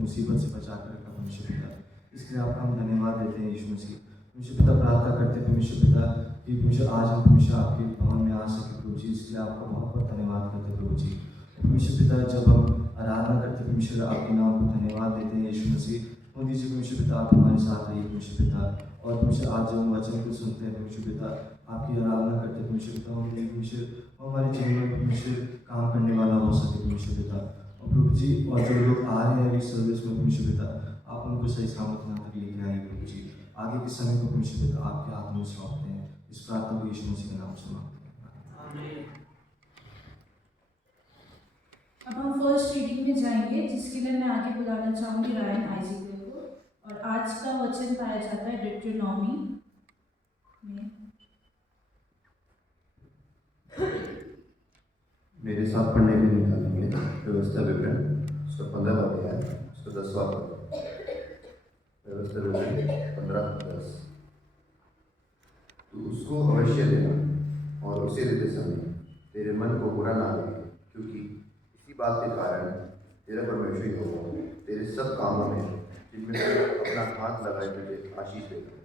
मुसीबत से बचा कर रखा परमेश्वर पिता। इसके लिए आपका हम धन्यवाद देते हैं यीशु मसीह। परमेश्वर पिता प्रार्थना करते हैं परमेश्वर पिता कि परमेश्वर आज हम परमेश्वर आपके भवन में आ सके प्रभु जी, इसके लिए आपका बहुत बहुत धन्यवाद करते हैं प्रभु जी। परमेश्वर पिता जब हम आराधना करते परमेश्वर आपके नाम को धन्यवाद देते हैं यीशु मसीह। हो दीजिए परमेश्वर पिता आप हमारे साथ रहिए परमेश्वर पिता, और परमेश्वर आज जब हम वचन को सुनते हैं परमेश्वर पिता आपकी आराधना करते हैं परमेश्वर पिता, हम परमेश्वर हमारे जीवन में परमेश्वर काम करने वाला हो सके परमेश्वर पिता। और प्रभु जी और जो लोग आ रहे हैं इस सर्विस में परमेश्वर पिता आप उनको सही सलामत यहाँ तक लेके आए प्रभु जी। आगे के समय को परमेश्वर पिता आपके हाथ में सौंपते हैं। इस प्रार्थना को यीशु मसीह के नाम से मांगते हैं। अब हम फर्स्ट रीडिंग में जाएंगे, जिसके लिए मैं आगे बुलाना चाहूंगी रायन आइजक को। और आज का वचन पाया जाता है डिट्रोनॉमी में। मेरे साथ पढ़ने के लिए निकालेंगे व्यवस्था विवरण उसका 15वां अध्याय उसका 10वां पद। व्यवस्था विवरण 15:10। तू उसको अवश्य देना और उसे देते समय तेरे मन को बुरा ना लगे, क्योंकि इसी बात के कारण तेरा परमेश्वर यहोवा तेरे सब कामों में जिनमें तू अपना हाथ लगाए तुझे आशीष देगा।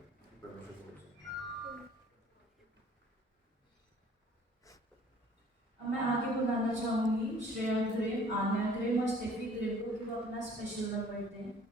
अब मैं आगे बुलाना चाहूंगी श्रेया ग्रेम, आन्या ग्रेम और स्टेफी ग्रेम को कि वो अपना स्पेशल वर्ड पढ़ते हैं।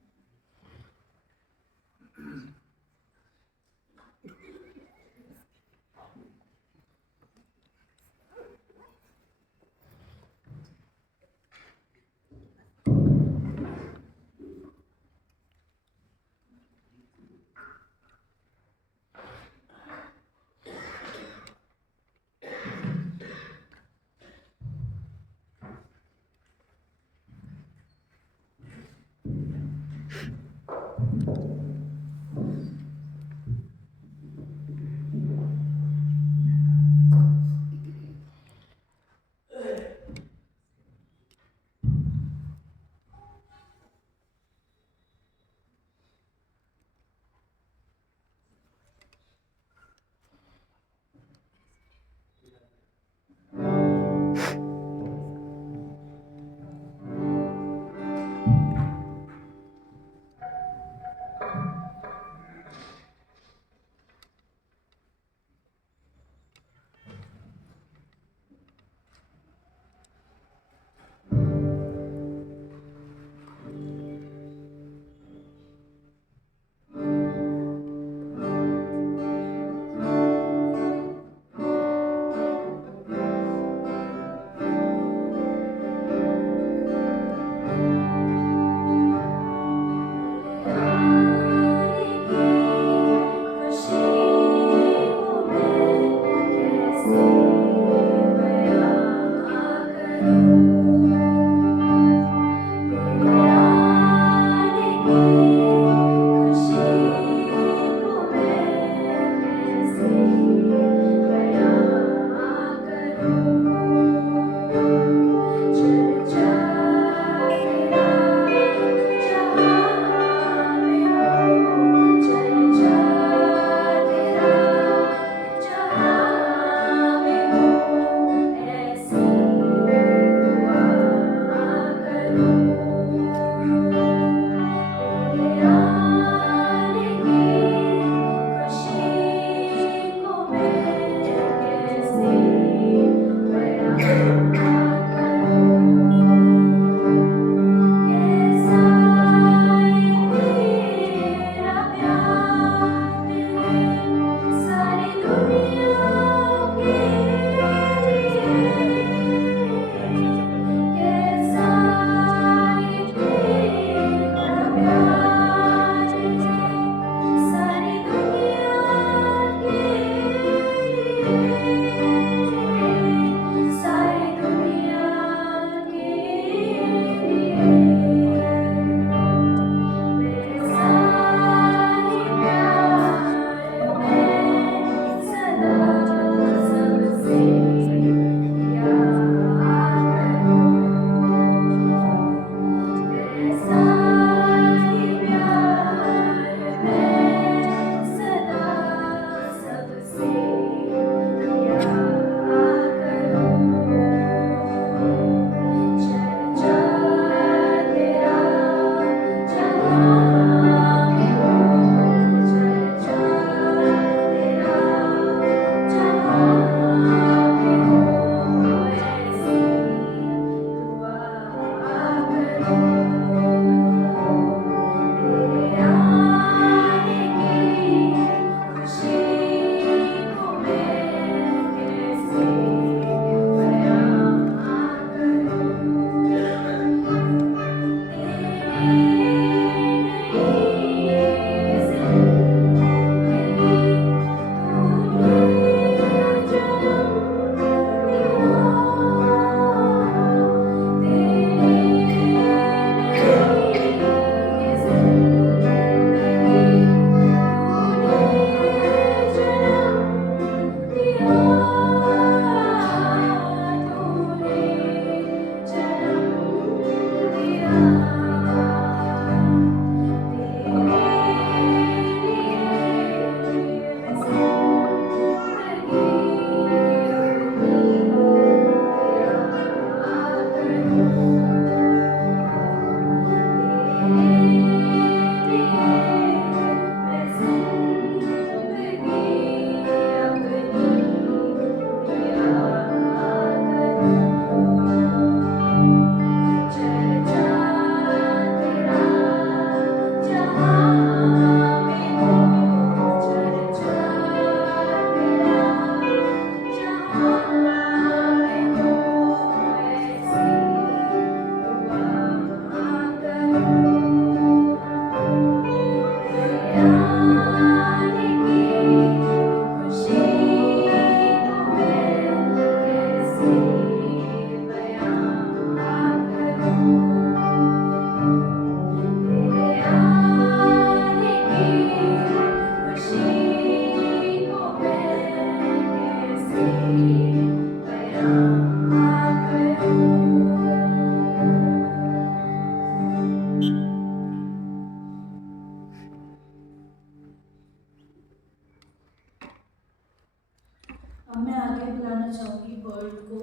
अब मैं आगे बुलाना चाहूँगी बर्ड को।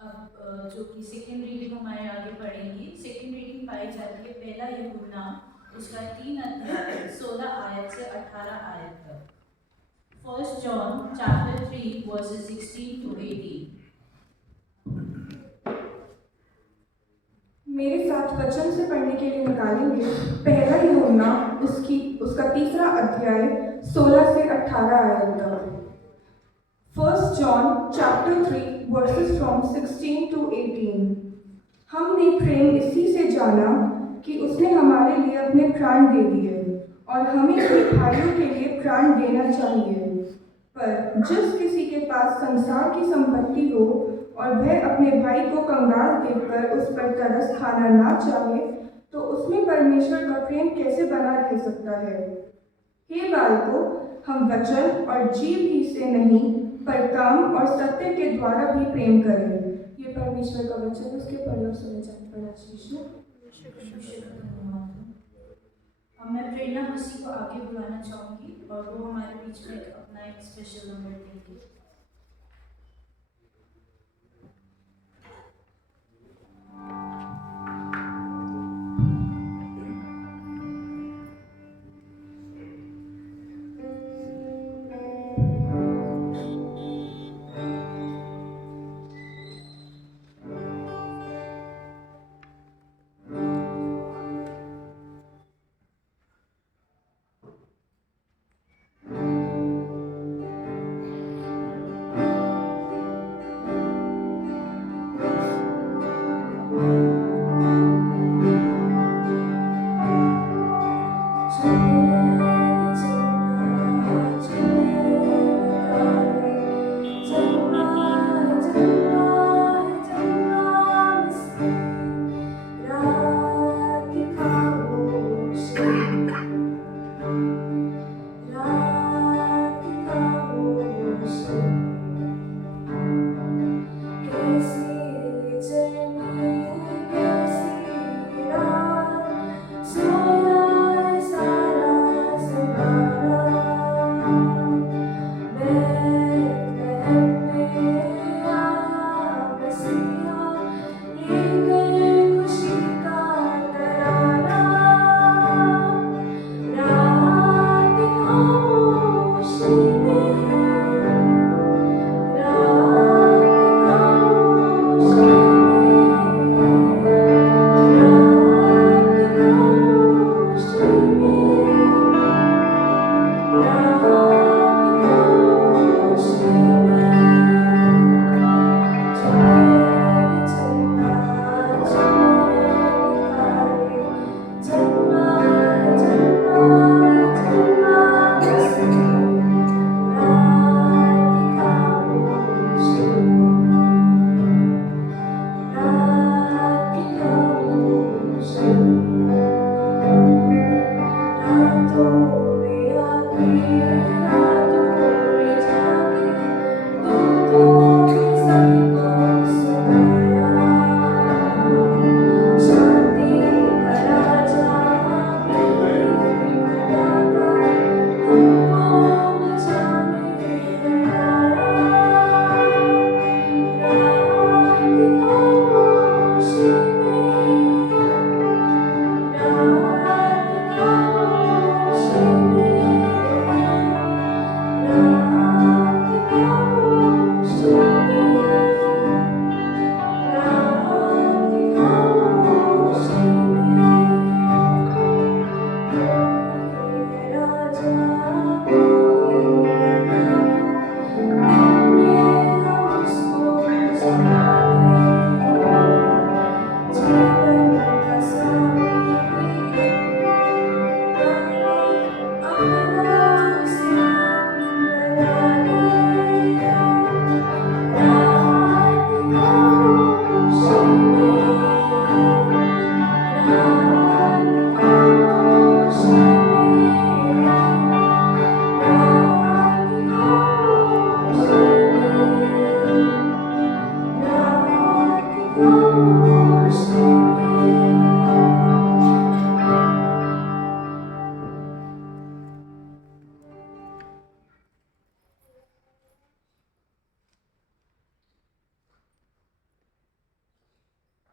अब जो कि सेकेंड रीडिंग हमारे आगे पढ़ेंगी। सेकेंड रीडिंग पाई जाती है पहला यूहन्ना उसका 3 अध्याय 16 आयत से 18 आयत तक। 1 John chapter 3 verses 16 to 18। मेरे साथ वचन से पढ़ने के लिए निकालेंगे पहला यूहन्ना उसका तीसरा अध्याय 16 से 18 आयत तक। 1 John chapter 3 verses from 16 to 18। हमने प्रेम इसी से जाना कि उसने हमारे लिए अपने प्राण दे दिए और हमें भी भाइयों के लिए प्राण देना चाहिए। पर जिस किसी के पास संसार की संपत्ति हो और वह अपने भाई को कंगाल देखकर उस पर तरस खाना ना चाहे, तो उसमें परमेश्वर का प्रेम कैसे बना रह सकता है? हे बालकों, हम वचन और जीव ही से नहीं पर काम और सत्य के द्वारा भी प्रेम करें। ये परमेश्वर का वचन, उसके पढ़े और सुने जाने पर आशीष हो। अब मैं प्रेरणा मसीह को आगे बुलाना चाहूँगी और वो हमारे बीच में अपना एक स्पेशल नंबर देंगे।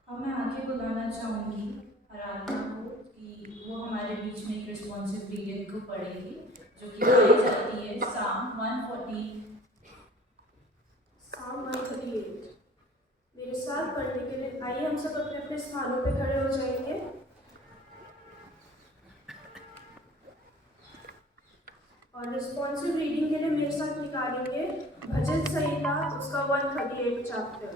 अब मैं आगे बुलाना चाहूँगी आराधना को कि वो हमारे बीच में एक रिस्पॉन्सिव रीडिंग को पढ़ेगी जो कि पढ़ी जाती है साम 140। साम 138। मेरे साथ पढ़ने के लिए आइए हम सब अपने अपने स्थानों पे खड़े हो जाएंगे। और रिस्पॉन्सिव रीडिंग के लिए मेरे साथ निकालेंगे भजन संहिता उसका 138 चैप्टर।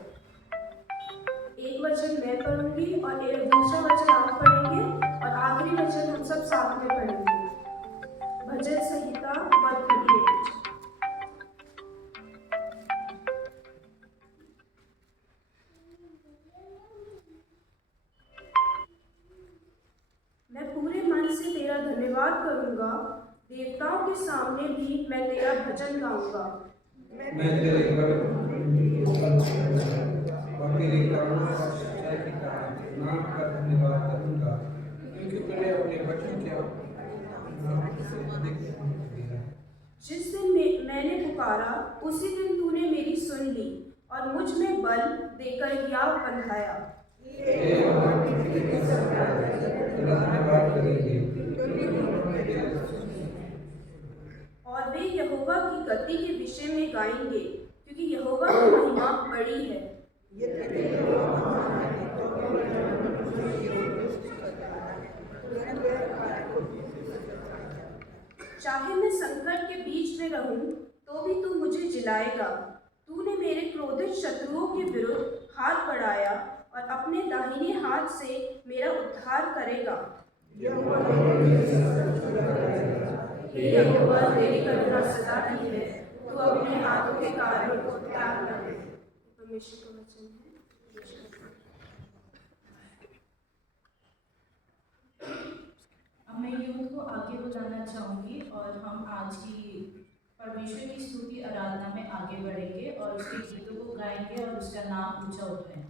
एक वचन मैं पढ़ूंगी और एक दूसरा वचन आप पढ़ेंगे और आखिरी वचन हम सब साथ में पढ़ेंगे। भजन संहिता 138। मैं पूरे मन से तेरा धन्यवाद करूंगा, देवताओं के सामने भी मैं तेरा भजन गाऊंगा। मैं तेरे और तेरे करुणा और सच्चाई के कारण नाम का धन्यवाद करूंगा, क्योंकि तूने अपने वचन के से अधिक दिया। जिस दिन मैंने पुकारा उसी दिन तूने मेरी सुन ली और मुझ में बल देकर हियाव बंधाया। धन्यवाद करेंगे और वे यहोवा की गति के विषय में गाएंगे, क्योंकि यहोवा की महिमा बड़ी है। चाहे मैं संकट के बीच में रहूं तो भी तू मुझे जिलाएगा। तूने मेरे क्रोधित शत्रुओं के विरुद्ध हाथ बढ़ाया और अपने दाहिने हाथ से मेरा उद्धार करेगा। हे यहोवा, तेरी करुणा सदा की है, तू अपने हाथों के कार्यों को त्याग न दे। परमेश्वर का वचन है। अब मैं यूथ को आगे बुलाना चाहूँगी और हम आज की परमेश्वर की स्तुति आराधना में आगे बढ़ेंगे और उसके गीतों को गाएंगे और उसका नाम ऊंचा उठाएंगे।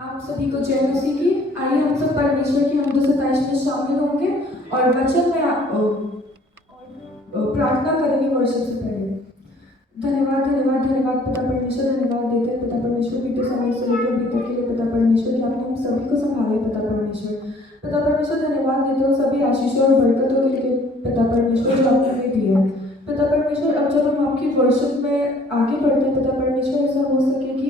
आप सभी को जय मसीह की। आइए हम सब परमेश्वर की हमदो सताइश में शामिल होंगे और वचन में प्रार्थना करेंगे वर्षिप से पहले। धन्यवाद धन्यवाद धन्यवाद पिता परमेश्वर, धन्यवाद देते हैं पिता परमेश्वर बीते समय से लेकर बीते के लिए पिता परमेश्वर कि आपने हम सभी को संभाले पिता परमेश्वर। पिता परमेश्वर धन्यवाद देते हो सभी आशीषों और बरकतों के लिए पिता परमेश्वर जो आपने हमें दिए हैं। पिता परमेश्वर अब जब हम आपकी वर्षिप में आगे बढ़ते हैं पिता परमेश्वर, ऐसा हो सके कि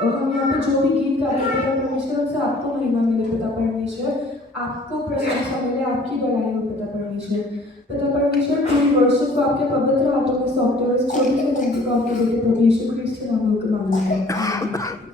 हम यहाँ पे जो भी गीत गाते हैं पिता परमेश्वर उनसे आपको महिमा मिले पिता परमेश्वर, आपको प्रशंसा मिले, आपकी बड़ाई हो पिता परमेश्वर। परमेश्वर। पिता परमेश्वर, पूरी वर्शिप को आपके पवित्र हाथों में सौंपते हुए इस छोटी सी घंटी को आपके बेटे प्रभु यीशु क्रिस्त के नाम में होकर मांगते हैं।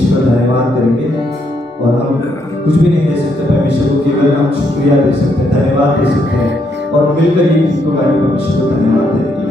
परमेश्वर का धन्यवाद करेंगे और हम कुछ भी नहीं दे सकते परमेश्वर को, केवल हम शुक्रिया दे सकते हैं, धन्यवाद दे सकते हैं और मिलकर ये गीत को गाने परमेश्वर को धन्यवाद देने के लिए।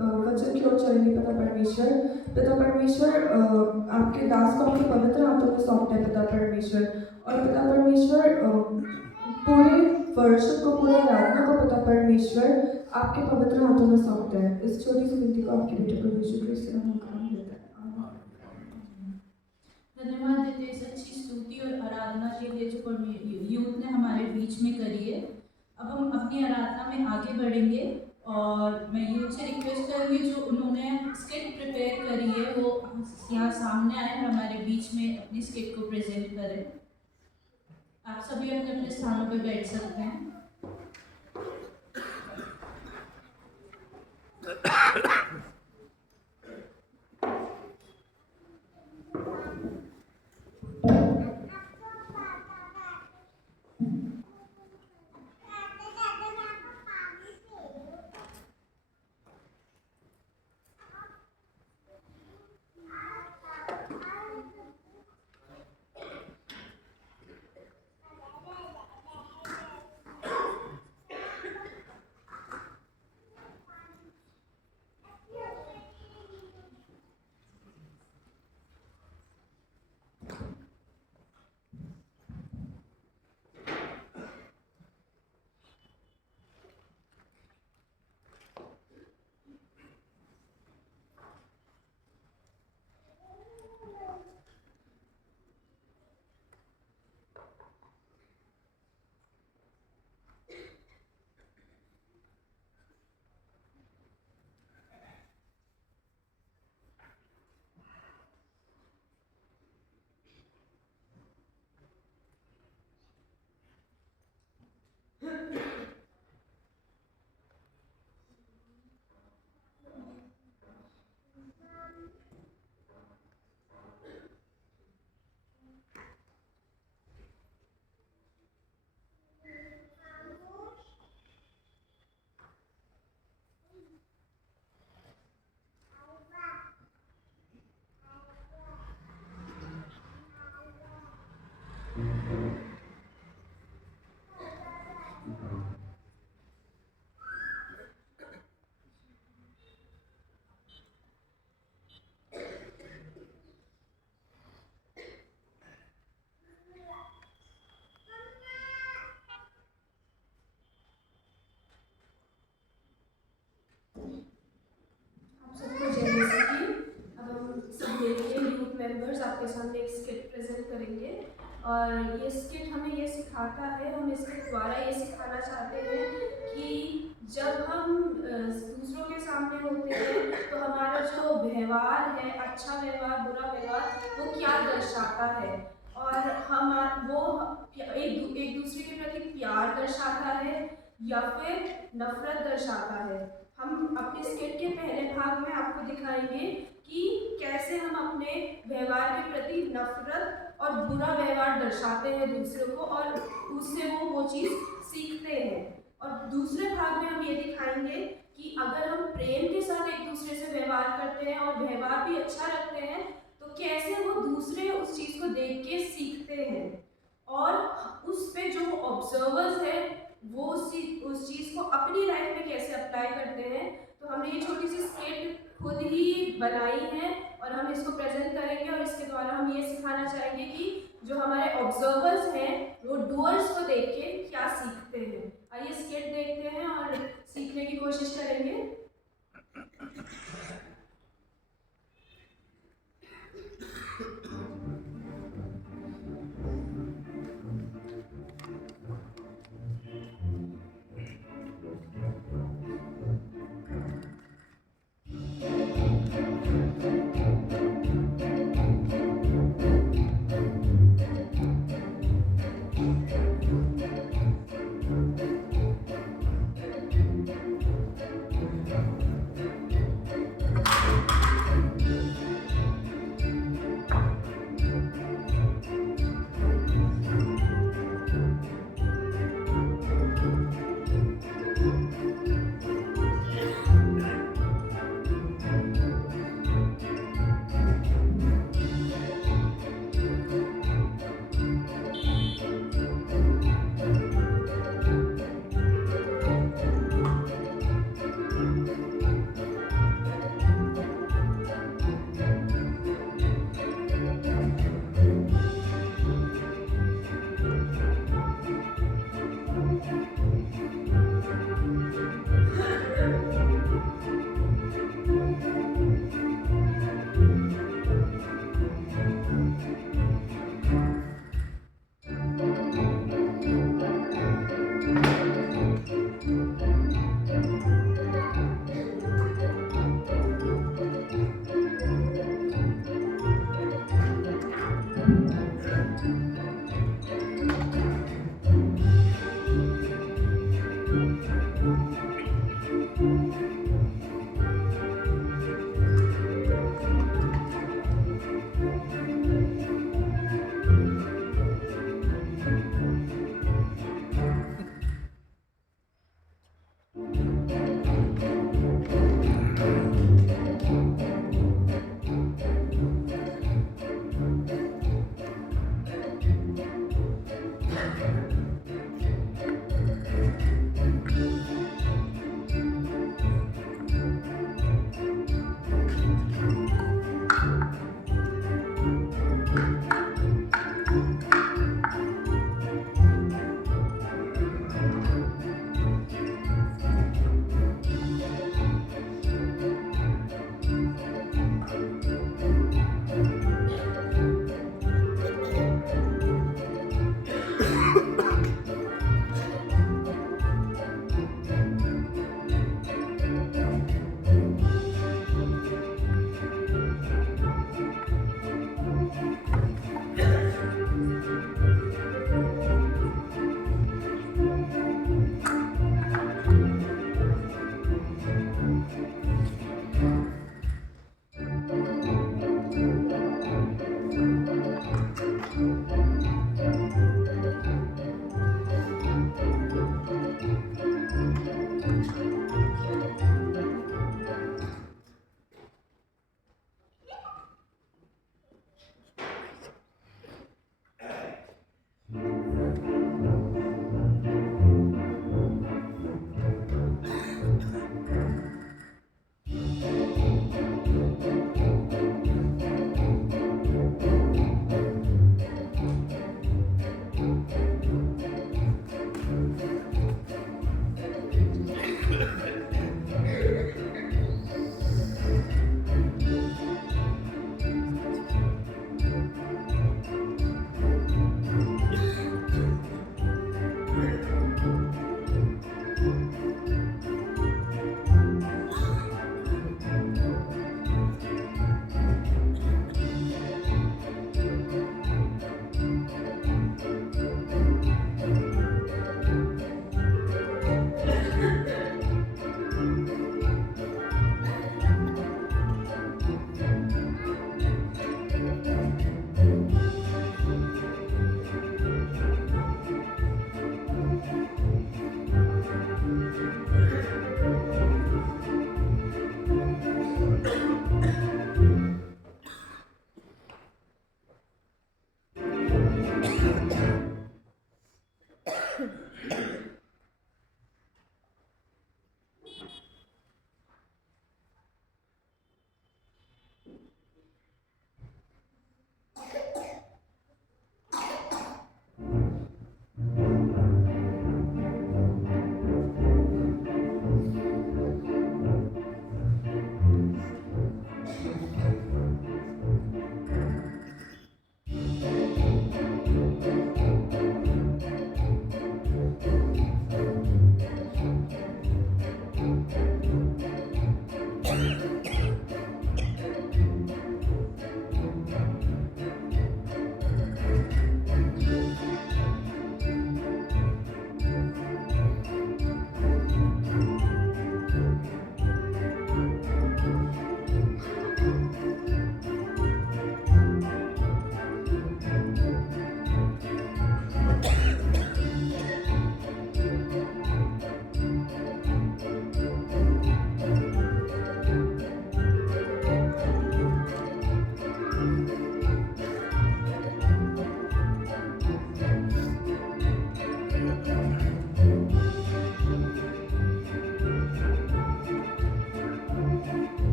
वचन की ओर चलेंगे। पिता परमेश्वर आपके दास को आपके पवित्र हाथों में सौंपते हैं पिता परमेश्वर। और पिता परमेश्वर पूरे वर्षन को, पूरे आराधना को पिता परमेश्वर आपके पवित्र हाथों में सौंपते हैं। इस छोटी सी विनती को आपके बेटे परमेश्वर क्रिस्त के नाम में काम देता है। धन्यवाद देते हैं इस अच्छी स्तुति और आराधना के लिए जो यूथ ने हमारे बीच में करी है। अब हम अपनी आराधना में आगे बढ़ेंगे और मैं यूथ से रिक्वेस्ट करूँगी जो उन्होंने स्किट प्रिपेयर करी है वो यहाँ सामने आए और हमारे बीच में अपनी स्किट को प्रेजेंट करें। आप सभी अपने अपने स्थानों पर बैठ सकते हैं। आपके सामने एक स्किट प्रेजेंट करेंगे और ये स्किट हमें ये सिखाता है, हम इसके द्वारा ये सिखाना चाहते हैं कि जब हम दूसरों के सामने होते हैं तो हमारा जो व्यवहार है, अच्छा व्यवहार, बुरा व्यवहार, वो क्या दर्शाता है और हम वो एक दूसरे के प्रति प्यार दर्शाता है या फिर नफरत दर्शाता है। हम अपने स्किट के पहले भाग में आपको दिखाएंगे कि कैसे हम अपने व्यवहार के प्रति नफरत और बुरा व्यवहार दर्शाते हैं दूसरे को और उससे वो चीज़ सीखते हैं। और दूसरे भाग में हम ये दिखाएंगे कि अगर हम प्रेम के साथ एक दूसरे से व्यवहार करते हैं और व्यवहार भी अच्छा रखते हैं तो कैसे वो दूसरे उस चीज़ को देख के सीखते हैं और उस पे जो ऑब्जर्वर्स है वो उस चीज़ को अपनी लाइफ में कैसे अप्लाई करते हैं। तो हमने ये छोटी सी स्किट खुद ही बनाई है और हम इसको प्रेजेंट करेंगे और इसके द्वारा हम ये सिखाना चाहेंगे कि जो हमारे ऑब्जर्वर्स हैं वो डूअर्स को देख के क्या सीखते हैं। आइए स्किट देखते हैं और सीखने की कोशिश करेंगे।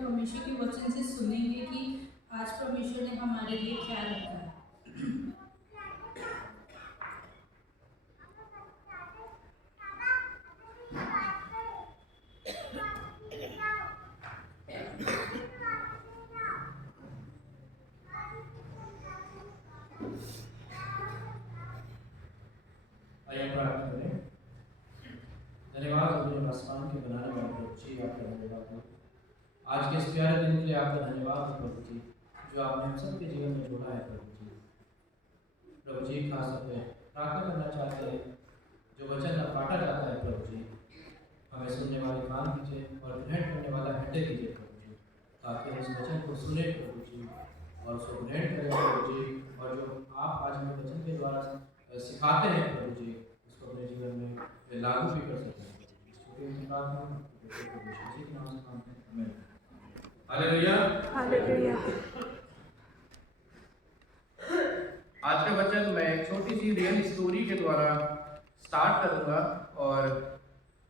परमेश्वर के वचन से सुनेंगे कि आज परमेश्वर ने हमारे लिए क्या रखा है। आइए प्रार्थना करें। धन्यवाद अपने आसमान के बनाने वाले प्रभु जी, आपका धन्यवाद हो। आज के इस प्यारे दिन के लिए आपका धन्यवाद हो प्रभु जी, जो आपने हम सबके जीवन में जोड़ा है प्रभु जी। प्रभु जी खास तौर पर प्रार्थना करना चाहते हैं, जो वचन का काटा जाता है प्रभु जी, हमें सुनने वाले कान दीजिए और ग्रहण करने वाला हृदय दीजिए प्रभु जी, ताकि हम इस वचन को सुने प्रभु जी और उसको ग्रहण करें प्रभु जी, और जो आप आज हमें वचन के द्वारा सिखाते हैं प्रभु जी, उसको अपने जीवन में लागू भी कर सकते हैं। हालेलुया। हालेलुया। आज का वचन मैं एक छोटी सी रियल स्टोरी के द्वारा स्टार्ट करूंगा, और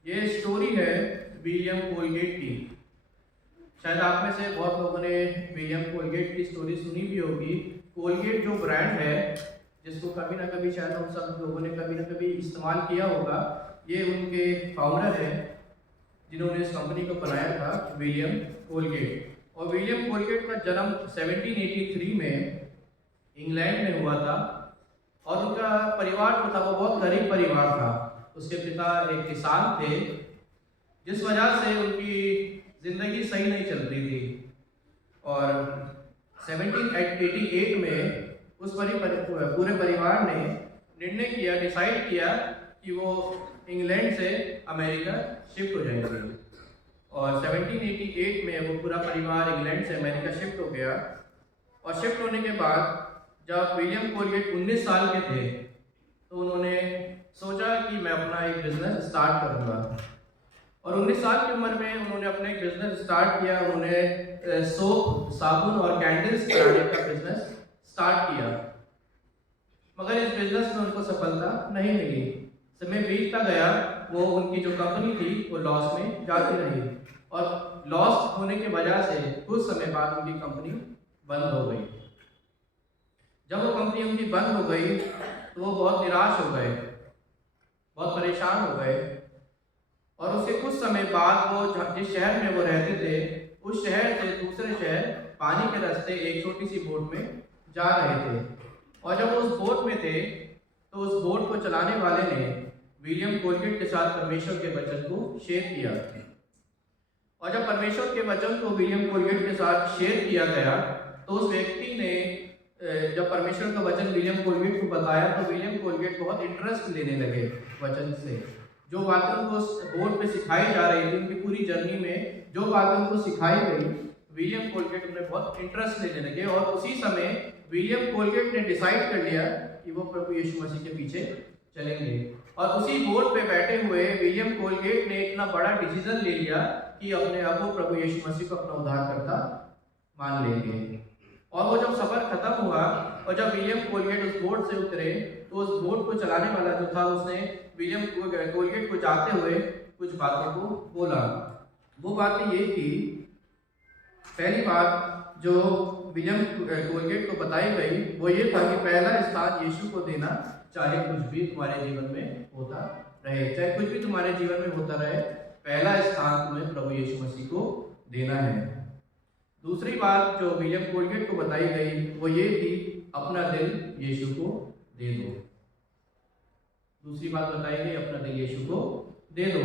ये स्टोरी है विलियम कोलगेट की। शायद आप में से बहुत लोगों ने विलियम कोलगेट की स्टोरी सुनी भी होगी। कोलगेट जो ब्रांड है, जिसको कभी ना कभी शायद हम सब लोगों ने कभी ना कभी इस्तेमाल किया होगा, ये उनके फाउंडर हैं जिन्होंने इस कंपनी को बनाया था, विलियम कोलगेट। और विलियम कोलगेट का जन्म 1783 में इंग्लैंड में हुआ था, और उनका परिवार जो था वो बहुत गरीब परिवार था। उसके पिता एक किसान थे, जिस वजह से उनकी ज़िंदगी सही नहीं चल रही थी। और 1788 में उस पूरे परिवार ने निर्णय किया, डिसाइड किया कि वो इंग्लैंड से अमेरिका शिफ्ट हो जाएंगे। और 1788 में वो पूरा परिवार इंग्लैंड से अमेरिका शिफ्ट हो गया। और शिफ्ट होने के बाद जब विलियम कोलगेट 19 साल के थे, तो उन्होंने सोचा कि मैं अपना एक बिज़नेस स्टार्ट करूँगा। और 19 साल की उम्र में उन्होंने अपना एक बिज़नेस स्टार्ट किया। उन्होंने सोप, साबुन और कैंडल्स बनाने का बिज़नेस स्टार्ट किया, मगर इस बिज़नेस में उनको सफलता नहीं मिली। समय बीतता गया, वो उनकी जो कंपनी थी वो लॉस में जाती रही, और लॉस होने की वजह से कुछ समय बाद उनकी कंपनी बंद हो गई। जब वो कंपनी उनकी बंद हो गई तो वो बहुत निराश हो गए, बहुत परेशान हो गए। और उसके कुछ समय बाद वो जिस शहर में वो रहते थे, उस शहर से दूसरे शहर पानी के रास्ते एक छोटी सी बोट में जा रहे थे। और जब वो उस बोट में थे, तो उस बोट को चलाने वाले ने विलियम कोलगेट के साथ परमेश्वर के वचन को शेयर किया। और जब परमेश्वर के वचन को विलियम कोलगेट के साथ शेयर किया गया, तो उस व्यक्ति ने जब परमेश्वर का वचन विलियम कोलगेट को बताया, तो विलियम कोलगेट बहुत इंटरेस्ट लेने लगे वचन से। जो बातें उनको बोर्ड पे सिखाई जा रही थी, उनकी पूरी जर्नी में जो बातें उनको सिखाई गई, विलियम कोलगेट उन्हें बहुत इंटरेस्ट लेने लगे। और उसी समय विलियम कोलगेट ने डिसाइड कर लिया कि वो प्रभु यीशु मसीह के पीछे चलेंगे। और उसी बोर्ड पे बैठे हुए विलियम कोलगेट ने इतना बड़ा डिसीजन ले लिया कि अपने आप को प्रभु यीशु मसीह को अपना उद्धारकर्ता मान लेंगे। और वो जब सफ़र ख़त्म हुआ और जब विलियम कोलगेट उस बोट से उतरे, तो उस बोट को चलाने वाला जो था, उसने विलियम कोलगेट को जाते हुए कुछ बातों को बोला। वो बातें ये थी, पहली बात जो विलियम कोलगेट को बताई गई वो ये था कि पहला स्थान यीशु को देना, चाहे कुछ भी तुम्हारे जीवन में होता रहे, चाहे कुछ भी तुम्हारे जीवन में होता रहे, पहला स्थान तुम्हें प्रभु यीशु मसीह को देना है। दूसरी बात जो विलियम कोलगेट को बताई गई वो ये थी, अपना दिल यीशु को दे दो। दूसरी बात बताई गई, अपना दिल यीशु को दे दो।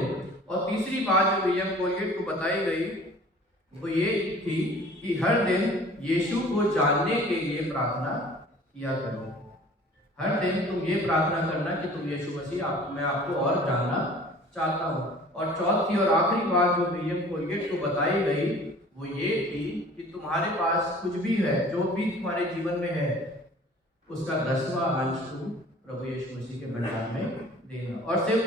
और तीसरी बात जो विलियम कोलगेट को बताई गई वो ये थी कि हर दिन यीशु को जानने के लिए प्रार्थना किया करो। हर दिन तुम ये प्रार्थना करना कि तुम यीशु मसीह मैं आपको और जानना चाहता हूँ। और चौथी और आखिरी बात जो विलियम कोलगेट को बताई गई वो ये थी कि तुम्हारे पास कुछ भी है, जो भी तुम्हारे जीवन में है, उसका 10वां अंश तुम प्रभु यीशु मसीह के भंडार में देना। और सिर्फ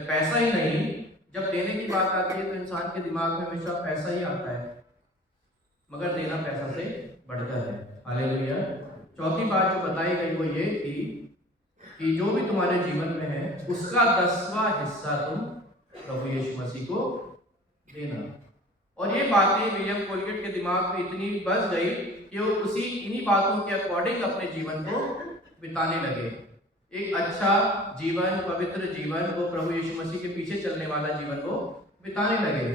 पैसा ही नहीं, जब देने की बात आती है तो इंसान के दिमाग में हमेशा पैसा ही आता है, मगर देना पैसा से बढ़कर है। हालेलुया। चौथी बात जो बताई गई वो ये थी कि जो भी तुम्हारे जीवन में है उसका 10वां हिस्सा तुम प्रभु यीशु मसीह को देना। और ये बातें विलियम कोलगेट के दिमाग में इतनी बस गई कि वो इन्हीं बातों के अकॉर्डिंग अपने जीवन को बिताने लगे। एक अच्छा जीवन, पवित्र जीवन, वो प्रभु यीशु मसीह के पीछे चलने वाला जीवन को बिताने लगे।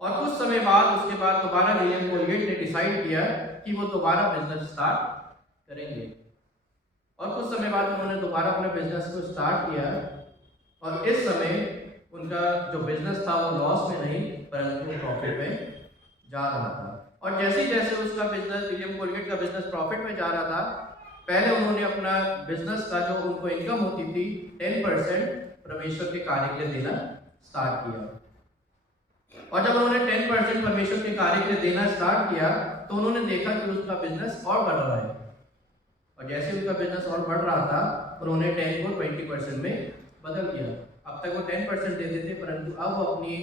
और कुछ समय बाद उसके बाद दोबारा विलियम कोलगेट ने डिसाइड किया कि वो दोबारा बिजनेस स्टार्ट करेंगे। और कुछ समय बाद उन्होंने दोबारा अपने बिजनेस को स्टार्ट किया और इस समय उनका जो बिजनेस था वो लॉस में नहीं परंतु प्रॉफिट में जा रहा था। और जैसे जैसे उसका बिजनेस, विलियम कोलगेट का बिजनेस प्रॉफिट में जा रहा था, पहले उन्होंने अपना बिजनेस का जो उनको इनकम होती थी 10% परमेश्वर के कार्य के लिए देना स्टार्ट किया। और जब उन्होंने 10% परमेश्वर के कार्य के लिए देना स्टार्ट किया तो उन्होंने देखा कि उसका बिजनेस और बढ़ रहा है। और जैसे उनका बिजनेस और बढ़ रहा था उन्होंने 10 को 20% में बदल दिया। अब तक वो 10% देते थे परंतु अब वो अपनी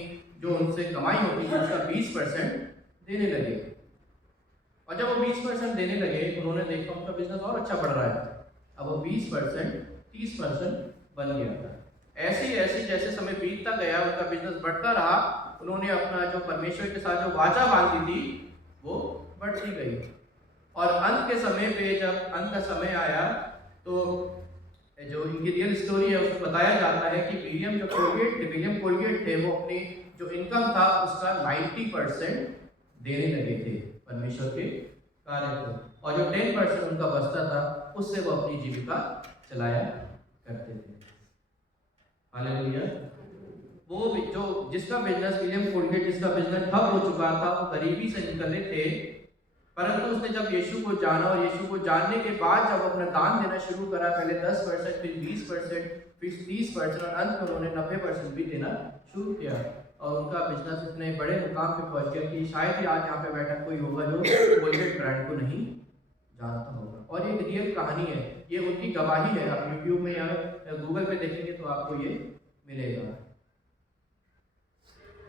जो उनसे कमाई होती थी उसका 20% देने लगे। और जब वो 20% देने लगे उन्होंने देखा उनका बिजनेस और अच्छा बढ़ रहा है। अब वो 20% 30% बन गया था। ऐसे ऐसे जैसे समय बीतता गया उनका बिजनेस बढ़ता रहा। उन्होंने अपना जो परमेश्वर के साथ जो वाचा बांधी थी वो बढ़ती गई। और अंत के समय पे जब अंत का समय आया तो जो इनकी रियल स्टोरी है उसमें बताया जाता है कि विलियम कोलगेट थे वो अपनी जो इनकम था उसका 90% देने लगे थे परमेश्वर के कार्य को, और जो 10% उनका बचता था उससे वो अपनी जीविका चलाया करते थे। हालेलुया। वो जो जिसका बिजनेस विलियम कोलगेट जिसका बिजनेस ठप हो चुका था वो गरीबी से निकले थे, परंतु उसने जब यीशु को जाना और यीशु को जानने के बाद जब अपना दान देना शुरू करा, पहले 10%, फिर 20%, फिर 30% और अंत में उन्होंने 90% भी देना शुरू किया। और उनका बिजनेस इतने बड़े मुकाम पे पहुंच गया कि शायद ही आज यहाँ पे बैठा कोई होगा जो कोलगेट ब्रांड को नहीं जानता होगा। और ये रियल कहानी है, ये उनकी गवाही है। आप यूट्यूब में या गूगल पे देखेंगे तो आपको ये मिलेगा।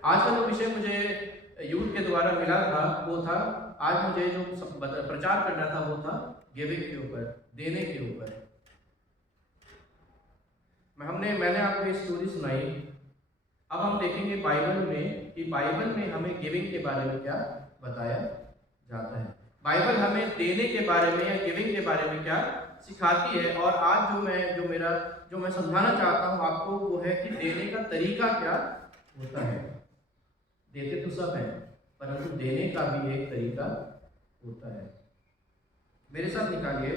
आज का जो विषय मुझे यूथ के द्वारा मिला था वो था, आज मुझे जो प्रचार करना था वो था गिविंग के ऊपर, देने के ऊपर। मैंने आपको ये स्टोरी सुनाई। अब हम देखेंगे बाइबल में कि बाइबल में हमें गिविंग के बारे में क्या बताया जाता है। बाइबल हमें देने के बारे में या गिविंग के बारे में क्या सिखाती है। और आज जो मैं समझाना चाहता हूँ आपको वो है कि देने का तरीका क्या होता है। देते तो सब हैं परंतु देने का भी एक तरीका होता है। मेरे साथ निकालिए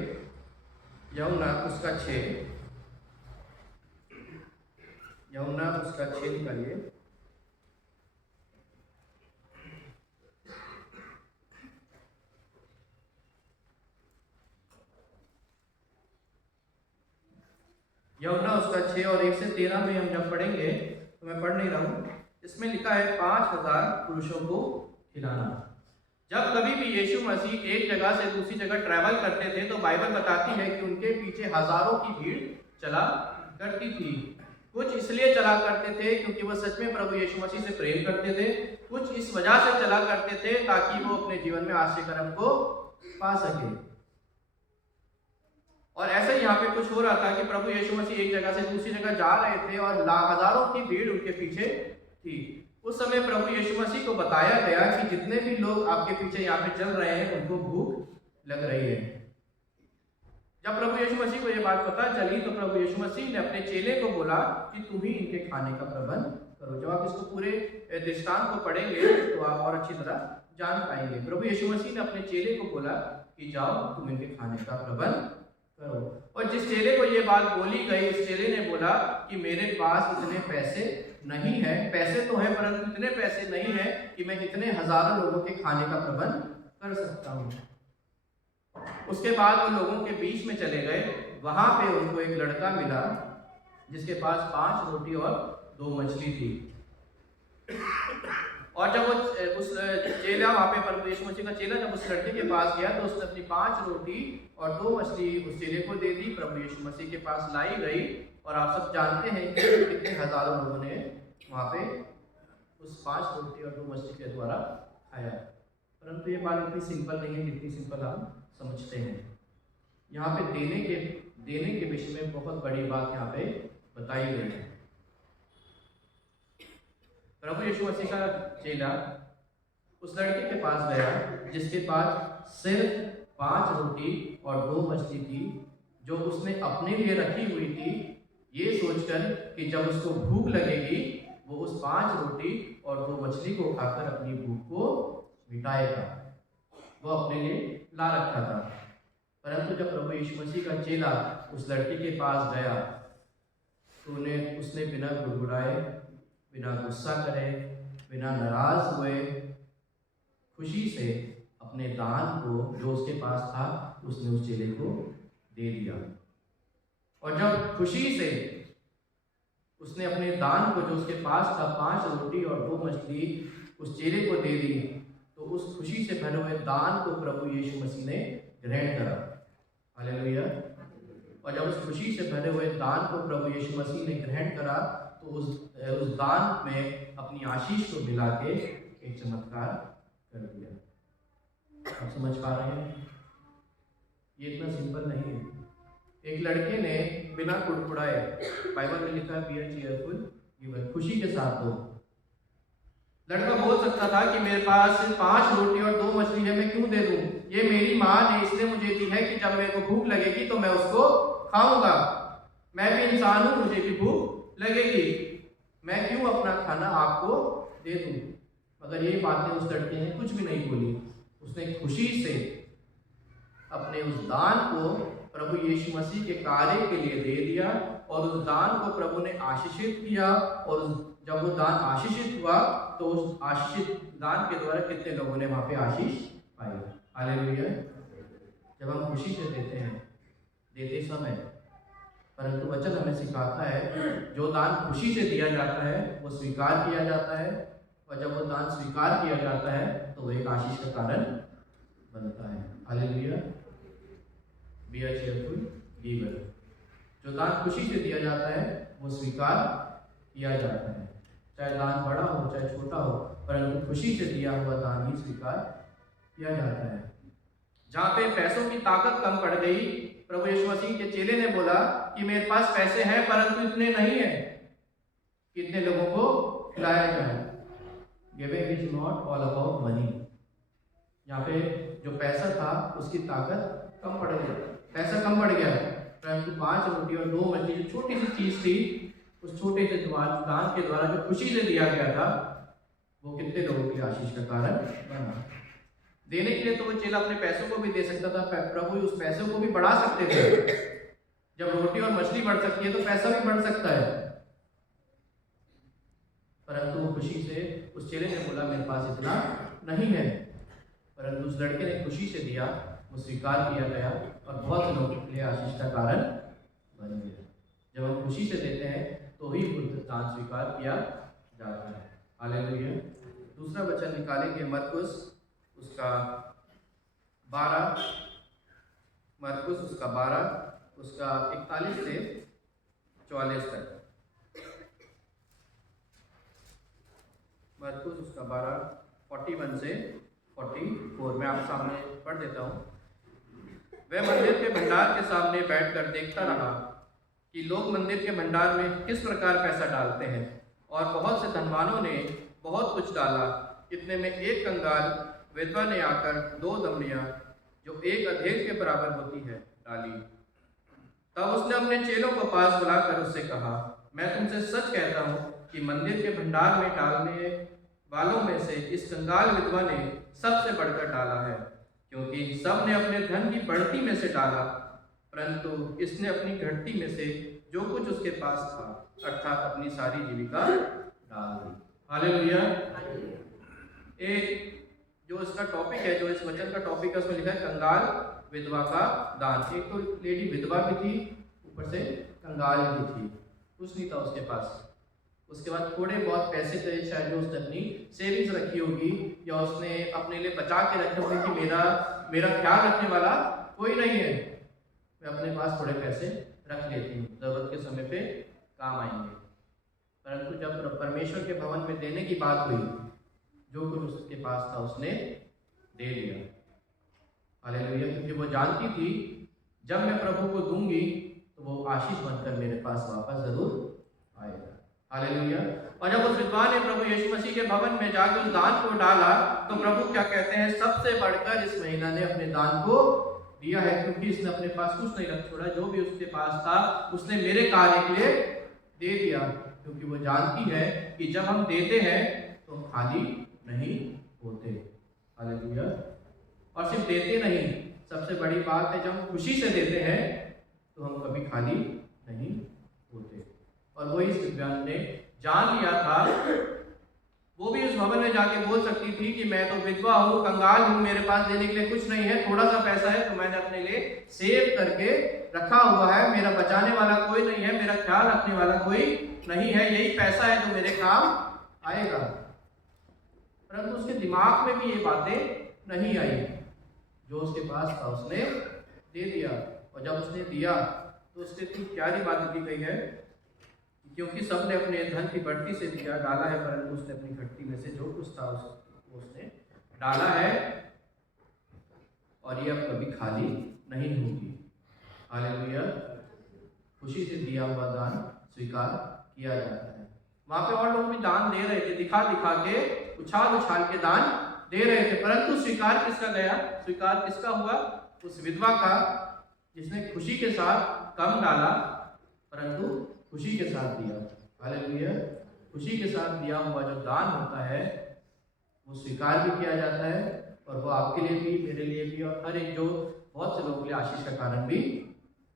यूहन्ना उसका 6 निकालिए। यूहन्ना उसका 6 और 1 से 13 में हम जब पढ़ेंगे तो मैं पढ़ नहीं रहा हूँ। इसमें लिखा है 5000 पुरुषों को खिलाना। जब कभी भी यीशु मसीह एक जगह से दूसरी जगह ट्रैवल करते थे तो बाइबल बताती है कि उनके पीछे हजारों की भीड़ चला करती थी। कुछ इसलिए चला करते थे क्योंकि वो सच में प्रभु यीशु मसीह से प्रेम करते थे, कुछ इस वजह से चला करते थे ताकि वो अपने जीवन में आश्चर्य कर्म को पा सके। और ऐसे यहाँ पे कुछ हो रहा था कि प्रभु यीशु मसीह एक जगह से दूसरी जगह जा रहे थे और हजारों की भीड़ उनके पीछे थी। उस समय प्रभु यीशु मसीह को बताया गया कि जितने भी लोग आपके पीछे यहाँ पे चल रहे हैं उनको भूख लग रही है। जब प्रभु यीशु मसीह को ये बात पता चली तो प्रभु यीशु मसीह ने अपने चेले को बोला कि तुम ही इनके खाने का प्रबंध करो। जब आप इसको पूरे दृष्टांत को पढ़ेंगे तो आप और अच्छी तरह जान पाएंगे। प्रभु यीशु मसीह ने अपने चेले को बोला कि जाओ तुम इनके खाने का प्रबंध करो। और जिस चेले को ये बात बोली गई उस चेले ने बोला कि मेरे पास इतने पैसे नहीं है, पैसे तो हैं परंतु इतने पैसे नहीं है कि मैं इतने हजारों लोगों के खाने का प्रबंध कर सकता हूँ। उसके बाद वो लोगों के बीच में चले गए। वहां पे उनको एक लड़का मिला जिसके पास 5 रोटी और 2 मछली थी। और जब वो उस चेला वहाँ पे प्रभु यीशु मसीह का चेला जब उस लड़के के पास गया तो उसने अपनी 5 रोटी और 2 मछली उस चेले को दे दी। प्रभु यीशु मसीह के पास लाई गई और आप सब जानते हैं कि कितने हजारों लोगों ने वहाँ पे उस 5 रोटी और 2 मछली के द्वारा खाया। परंतु ये बात इतनी सिंपल नहीं है जितनी सिंपल हम समझते हैं। यहाँ पे देने के विषय में बहुत बड़ी बात यहाँ पे बताई गई है। प्रभु यीशु मसीह का चेला उस लड़के के पास गया जिसके पास सिर्फ 5 रोटी और 2 मछली थी, जो उसने अपने लिए रखी हुई थी, ये सोचकर कि जब उसको भूख लगेगी वो उस 5 रोटी और 2 मछली को खाकर अपनी भूख को मिटाएगा। वो अपने लिए ला रखा था। परंतु जब प्रभु यीशु मसीह का चेला उस लड़के के पास गया तो उसने बिना गुड़गुड़ाए, बिना गुस्सा करे, बिना नाराज हुए, खुशी से अपने दान को जो उसके पास था उसने उस चेले को दे दिया। और जब खुशी से उसने अपने दान को जो उसके पास था 5 रोटी और 2 मछली उस चेले को दे दी, तो उस खुशी से भरे हुए दान को प्रभु यीशु मसीह ने ग्रहण करा। हालेलुया। और जब उस खुशी से भरे हुए दान को प्रभु यीशु मसीह ने ग्रहण करा तो उस दान में अपनी आशीष को मिला के एक चमत्कार कर दिया। आप समझ पा रहे हैं? ये इतना सिंपल नहीं है। एक लड़के ने बिना कुड़कुड़ाए, बाइबल में लिखा है बी चीयरफुल गिवर, खुशी के साथ दो। लड़का बोल सकता था कि मेरे पास सिर्फ 5 रोटी और 2 मछली है, मैं क्यों दे दूं? ये मेरी माँ ने इसलिए मुझे दी है कि जब मेरे को भूख लगेगी तो मैं उसको खाऊंगा। मैं भी इंसान हूं, मुझे भी भूख लगेगी, मैं क्यों अपना खाना आपको दे दूं? मगर ये बातें उस लड़के ने कुछ भी नहीं बोली। उसने खुशी से अपने उस दान को प्रभु यीशु मसीह के कार्य के लिए दे दिया और उस दान को प्रभु ने आशीषित किया। और जब वो दान आशीषित हुआ तो उस आशीषित दान के द्वारा कितने लोगों ने वहाँ पे आशीष पाई। हालेलुया। जब हम खुशी से देते हैं, देते समय, परंतु वचन हमें सिखाता है जो दान खुशी से दिया जाता है वो स्वीकार किया जाता है, और जब वो दान स्वीकार किया जाता है तो वो एक आशीष का कारण बनता है। Hallelujah. Be a cheerful giver. जो दान खुशी से दिया जाता है वो स्वीकार किया जाता है, चाहे दान बड़ा हो चाहे छोटा हो, परंतु खुशी से दिया हुआ दान ही स्वीकार किया जाता है। जहाँ पे पैसों की ताकत कम पड़ गई, प्रभु यीशु मसीह के चेले ने बोला कि मेरे पास पैसे हैं परंतु इतने नहीं है कितने लोगों को खिलाया जाए। Giving is not all about money. यहाँ पे जो पैसा था उसकी ताकत कम पड़ गई, पैसा कम बढ़ गया, परंतु 5 रोटी और 2 मछली जो छोटी सी चीज थी, उस छोटे से दान के द्वारा जो खुशी से दिया गया था वो कितने लोगों के आशीष का कारण बना। देने के लिए तो वो चेला अपने पैसों को भी दे सकता था, प्रभु उस पैसों को भी बढ़ा सकते थे। जब रोटी और मछली बढ़ सकती है तो पैसा भी बढ़ सकता है, परंतु वो खुशी से, उस चेले ने बोला मेरे पास इतना नहीं है, परंतु उस लड़के ने खुशी से दिया, वो स्वीकार किया गया और बहुत लोगों के लिए आशीष का कारण बन गया। जब हम खुशी से देते हैं तो ही दान स्वीकार किया जाता है। हालेलुया। दूसरा वचन निकालेंगे मरकुस उसका 12 उसका 41 से 44 तक। मरकुस उसका 12 41 से 44 मैं आप सामने पढ़ देता हूँ। वह मंदिर के भंडार के सामने बैठकर देखता रहा कि लोग मंदिर के भंडार में किस प्रकार पैसा डालते हैं, और बहुत से धनवानों ने बहुत कुछ डाला। इतने में एक कंगाल विधवा ने आकर 2 दमड़ियाँ जो 1 अधेर के बराबर होती है डाली। तब उसने अपने चेलों को पास बुलाकर उससे कहा, मैं तुमसे सच कहता हूँ कि मंदिर के भंडार में डालने वालों में से इस कंगाल विधवा ने सबसे बढ़कर डाला है, क्योंकि सब ने अपने धन की बढ़ती में से डाला, परंतु इसने अपनी घटती में से जो कुछ उसके पास था अर्थात अपनी सारी जीविका डाल दी। हालेलुया। एक जो इसका टॉपिक है, जो इस वचन का टॉपिक है, उसमें लिखा है कंगाल विधवा का दान। एक तो लेडी विधवा भी थी, ऊपर से कंगाल भी थी, कुछ नहीं था उसके पास। उसके बाद थोड़े बहुत पैसे थे शायद जो उसने अपनी सेविंग्स रखी होगी, या उसने अपने लिए बचा के रखे होंगे कि मेरा ख्याल रखने वाला कोई नहीं है, मैं अपने पास थोड़े पैसे रख लेती हूँ, ज़रूरत के समय पे काम आएंगे। परंतु जब परमेश्वर के भवन में देने की बात हुई, जो कुछ उसके पास था उसने दे दिया। हालेलुया। क्योंकि वो जानती थी जब मैं प्रभु को दूंगी तो वो आशीष बनकर मेरे पास वापस जरूर आएगा। हालेलुया। और जब उस विद्वान ने प्रभु यीशु मसीह के भवन में जाकर उस दान को डाला तो प्रभु क्या कहते हैं, सबसे बढ़कर इस महिला ने अपने दान को दिया है, क्योंकि इसने अपने पास कुछ नहीं रख छोड़ा, जो भी उसके पास था उसने मेरे कार्य के लिए दे दिया, क्योंकि वो जानती है कि जब हम देते हैं तो हम खाली नहीं होते। हालेलुया। और सिर्फ देते नहीं, सबसे बड़ी बात है जब हम खुशी से देते हैं तो हम कभी खाली नहीं होते। और वही इस विद्वान ने जान लिया था। वो भी उस भवन में जाके बोल सकती थी कि मैं तो विधवा हूँ, कंगाल हूँ, मेरे पास देने के लिए कुछ नहीं है, थोड़ा सा पैसा है तो मैंने अपने लिए सेव करके रखा हुआ है, मेरा बचाने वाला कोई नहीं है, मेरा ख्याल रखने वाला कोई नहीं है, यही पैसा है जो मेरे काम आएगा। परंतु उसके दिमाग में भी ये बातें नहीं आई। जो उसके पास था उसने दे दिया, और जब उसने दिया तो उससे इतनी प्यारी बात की गई है, क्योंकि सबने अपने धन की बढ़ती से दिया डाला है, परंतु उसने अपनी घटती में से जो कुछ था उसने डाला है, और ये अब कभी खाली नहीं होगी। हालेलुया। खुशी से दिया हुआ दान स्वीकार किया जाता है। वहां पे और लोग भी दान दे रहे थे, दिखा दिखा के, उछाल उछाल के दान दे रहे थे, परंतु स्वीकार किसका गया? स्वीकार किसका हुआ? उस विधवा का, जिसने खुशी के साथ कम डाला परंतु खुशी के साथ दिया। हालेलुया। खुशी के साथ दिया हुआ जो दान होता है वो स्वीकार भी किया जाता है, और वो आपके लिए भी, मेरे लिए भी, और हर एक जो बहुत से लोगों के लिए आशीष का कारण भी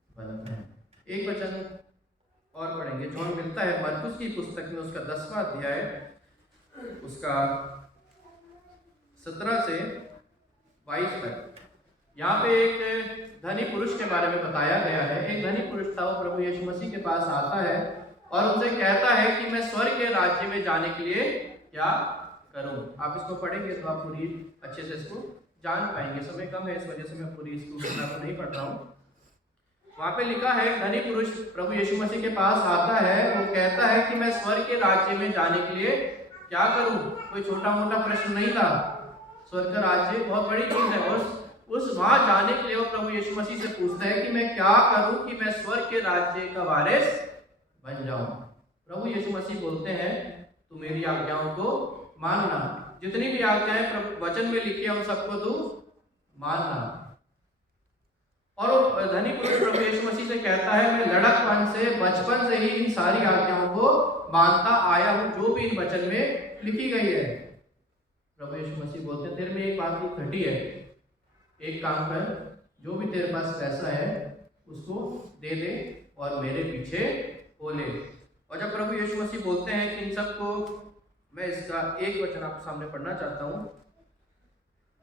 बनता है। एक वचन और पढ़ेंगे जो हमें मिलता है मरकुस की पुस्तक में, उसका 10वां अध्याय, उसका 17 से 22 तक। यहाँ पे एक धनी पुरुष के बारे में बताया गया है। एक धनी पुरुष था, वो प्रभु यीशु मसीह के पास आता है और उनसे कहता है कि मैं स्वर्ग के राज्य में जाने के लिए क्या करूं। आप इसको पढ़ेंगे तो आप पूरी अच्छे से इसको जान पाएंगे। समय कम है, इस वजह से मैं पूरी इसको तो नहीं पढ़ रहा हूँ। वहाँ पे लिखा है, धनी पुरुष प्रभु यीशु मसीह के पास आता है, वो कहता है कि मैं स्वर्ग के राज्य में जाने के लिए क्या करूं। कोई छोटा मोटा प्रश्न नहीं था। स्वर्ग का राज्य बहुत बड़ी चीज है, और उस वहां जाने के लिए वो प्रभु यीशु मसीह से पूछता है कि मैं क्या करूं कि मैं स्वर्ग के राज्य का वारिस बन जाऊं। प्रभु यीशु मसीह बोलते हैं, तू मेरी आज्ञाओं को मानना, जितनी भी आज्ञाएं वचन में लिखी है उन सबको तू मानना। और वो धनी पुरुष प्रभु यीशु मसीह से कहता है, मैं लड़कपन से, बचपन से ही इन सारी आज्ञाओं को मानता आया हूं जो भी इन वचन में लिखी गई है। प्रभु यीशु मसीह बोलते हैं, तेरे में एक बात की घटी है, एक काम कर, जो भी तेरे पास पैसा है उसको दे दे और मेरे पीछे हो ले। और जब प्रभु यीशु मसीह बोलते हैं कि इन सबको, मैं इसका एक वचन आपके सामने पढ़ना चाहता हूँ।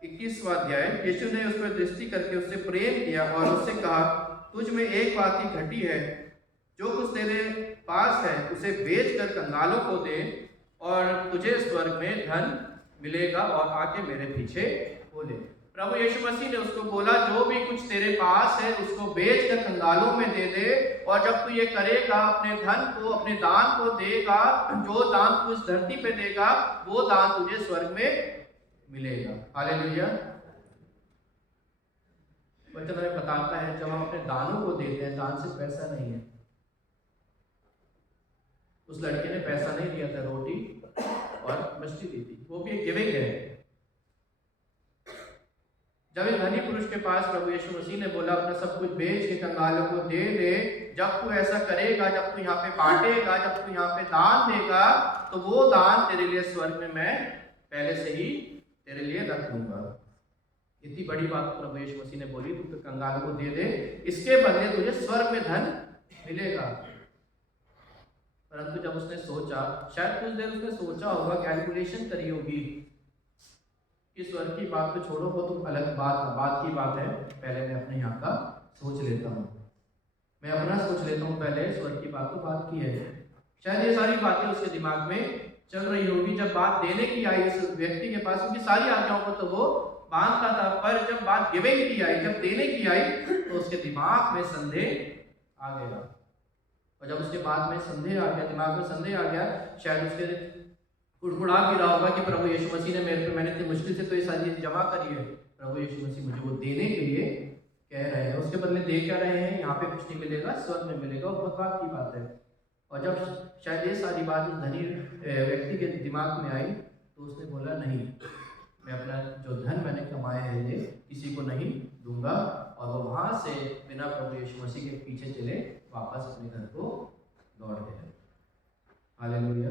21वां अध्याय। यीशु ने उस पर दृष्टि करके उससे प्रेम किया और उससे कहा, तुझ में एक बात की घटी है, जो कुछ तेरे पास है उसे बेच कर कंगालों को दे और तुझे स्वर्ग में धन मिलेगा, और आके मेरे पीछे हो ले। प्रभु यीशु मसीह ने उसको बोला, जो भी कुछ तेरे पास है उसको बेच कर कंगालों में दे दे, और जब तू ये करेगा, अपने धन को, अपने दान को देगा, जो दान तू इस धरती पे देगा वो दान तुझे स्वर्ग में मिलेगा। हालेलुया। वचन हमें बताता है, जब हम अपने दानों को देते हैं, दान से पैसा नहीं है। उस लड़के ने पैसा नहीं दिया था, रोटी और मछली दी थी, वो भी एक गिविंग है। जब एक धनी पुरुष के पास प्रभु यीशु मसीह ने बोला, अपना सब कुछ बेच के कंगालों को दे दे, जब तू ऐसा करेगा, जब तू यहाँ पे बांटेगा, जब तू यहाँ पे दान देगा, तो वो दान तेरे लिए स्वर्ग में मैं पहले से ही तेरे लिए रख दूंगा। इतनी बड़ी बात प्रभु यीशु मसीह ने बोली, तू तो कंगालों को दे दे, इसके बदले तुझे स्वर्ग में धन मिलेगा। परंतु जब उसने सोचा, शायद कुछ देर उसने सोचा होगा, कैलकुलेशन करी होगी, इस स्वर्ग की बात को छोड़ो, वो तो अलग बात की बात है, पहले मैं अपने यहाँ का सोच लेता हूँ, मैं अपना सोच लेता हूँ पहले, स्वर्ग की बात तो बात की है। शायद ये सारी बातें उसके दिमाग में चल रही होगी। जब बात देने की आई इस व्यक्ति के पास, क्योंकि सारी आज्ञाओं को तो वो मानता था, पर जब बात गिविंग की आई, जब देने की आई, तो उसके दिमाग में संदेह आ गया। और जब उसके बाद में संदेह आ गया, दिमाग में संदेह आ गया, शायद उसके कुड़कुड़ा भी रहा होगा कि प्रभु यीशु मसीह ने मैंने इतनी मुश्किल से तो ये सारी चीज जमा करी है, प्रभु यीशु मसीह मुझे वो देने के लिए कह रहे हैं, उसके बदले दे क्या रहे हैं, यहाँ पे कुछ नहीं मिलेगा, स्वर्ग में मिलेगा। वो बहुत बात की बात है। और जब शायद ये सारी बात उस धनी व्यक्ति के दिमाग में आई तो उसने बोला नहीं, मैं अपना जो धन मैंने कमाया है ये किसी को नहीं दूंगा। और वो वहाँ से बिना प्रभु यीशु मसीह के पीछे चले वापस अपने घर को लौट गए। हालेलुया।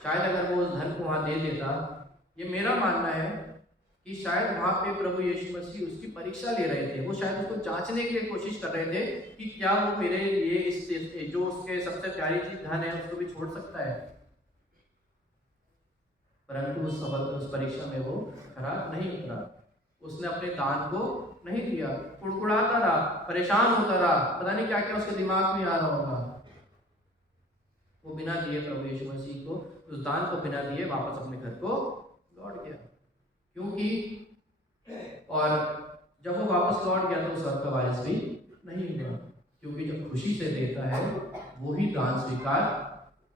शायद अगर वो उस धन को वहाँ दे देता, ये मेरा मानना है कि शायद वहाँ पे प्रभु यीशु मसीह उसकी परीक्षा ले रहे थे। वो शायद उसको जांचने के लिए कोशिश कर रहे थे कि क्या वो मेरे लिए इस जो उसके सबसे प्यारी चीज धन है उसको भी छोड़ सकता है। परंतु उस परीक्षा में वो खरा नहीं उतरा। उसने अपने दान को नहीं दिया, कुड़कुड़ाता रहा, परेशान होता रहा, पता नहीं क्या क्या उसके दिमाग में आ रहा होगा। वो बिना दिए प्रभु यीशु मसीह को उस दान को बिना दिए वापस अपने घर को लौट गया। क्योंकि और जब वो वापस लौट गया तो उस वक्त का वारिस भी नहीं हुआ, क्योंकि जो खुशी से देता है वो ही दान स्वीकार